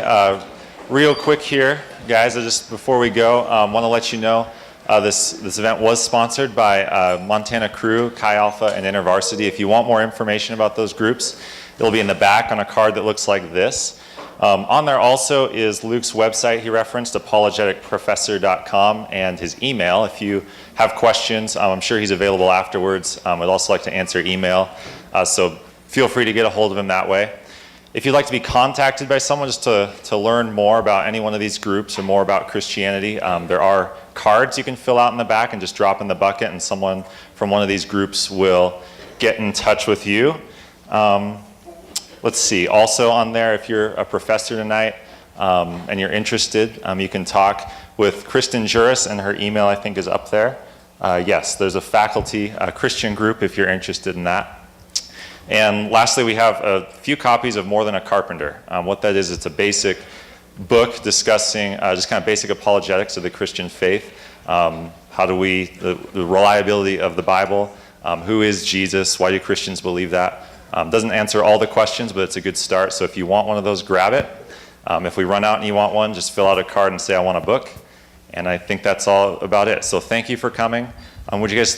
Real quick here, guys, before we go, want to let you know this event was sponsored by Montana Crew, Chi Alpha, and InterVarsity. If you want more information about those groups, It'll be in the back on a card that looks like this. On there also is Luke's website he referenced, apologeticprofessor.com, and his email. If you have questions, I'm sure he's available afterwards. I'd also like to answer email, so feel free to get a hold of him that way. If you'd like to be contacted by someone just to learn more about any one of these groups or more about Christianity, there are cards you can fill out in the back and just drop in the bucket, and someone from one of these groups will get in touch with you. Let's see, also on there, if you're a professor tonight and you're interested, you can talk with Kristen Juris, and her email I think is up there. Yes, there's a faculty Christian group if you're interested in that. And lastly, we have a few copies of More Than a Carpenter. What that is, it's a basic book discussing just kind of basic apologetics of the Christian faith. How do we, the reliability of the Bible, who is Jesus, why do Christians believe that? Doesn't answer all the questions, but it's a good start. So if you want one of those, grab it. If we run out and you want one, just fill out a card and say, I want a book. And I think that's all about it. So thank you for coming. Would you guys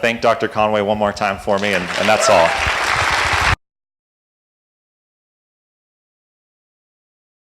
thank Dr. Conway one more time for me? And that's all.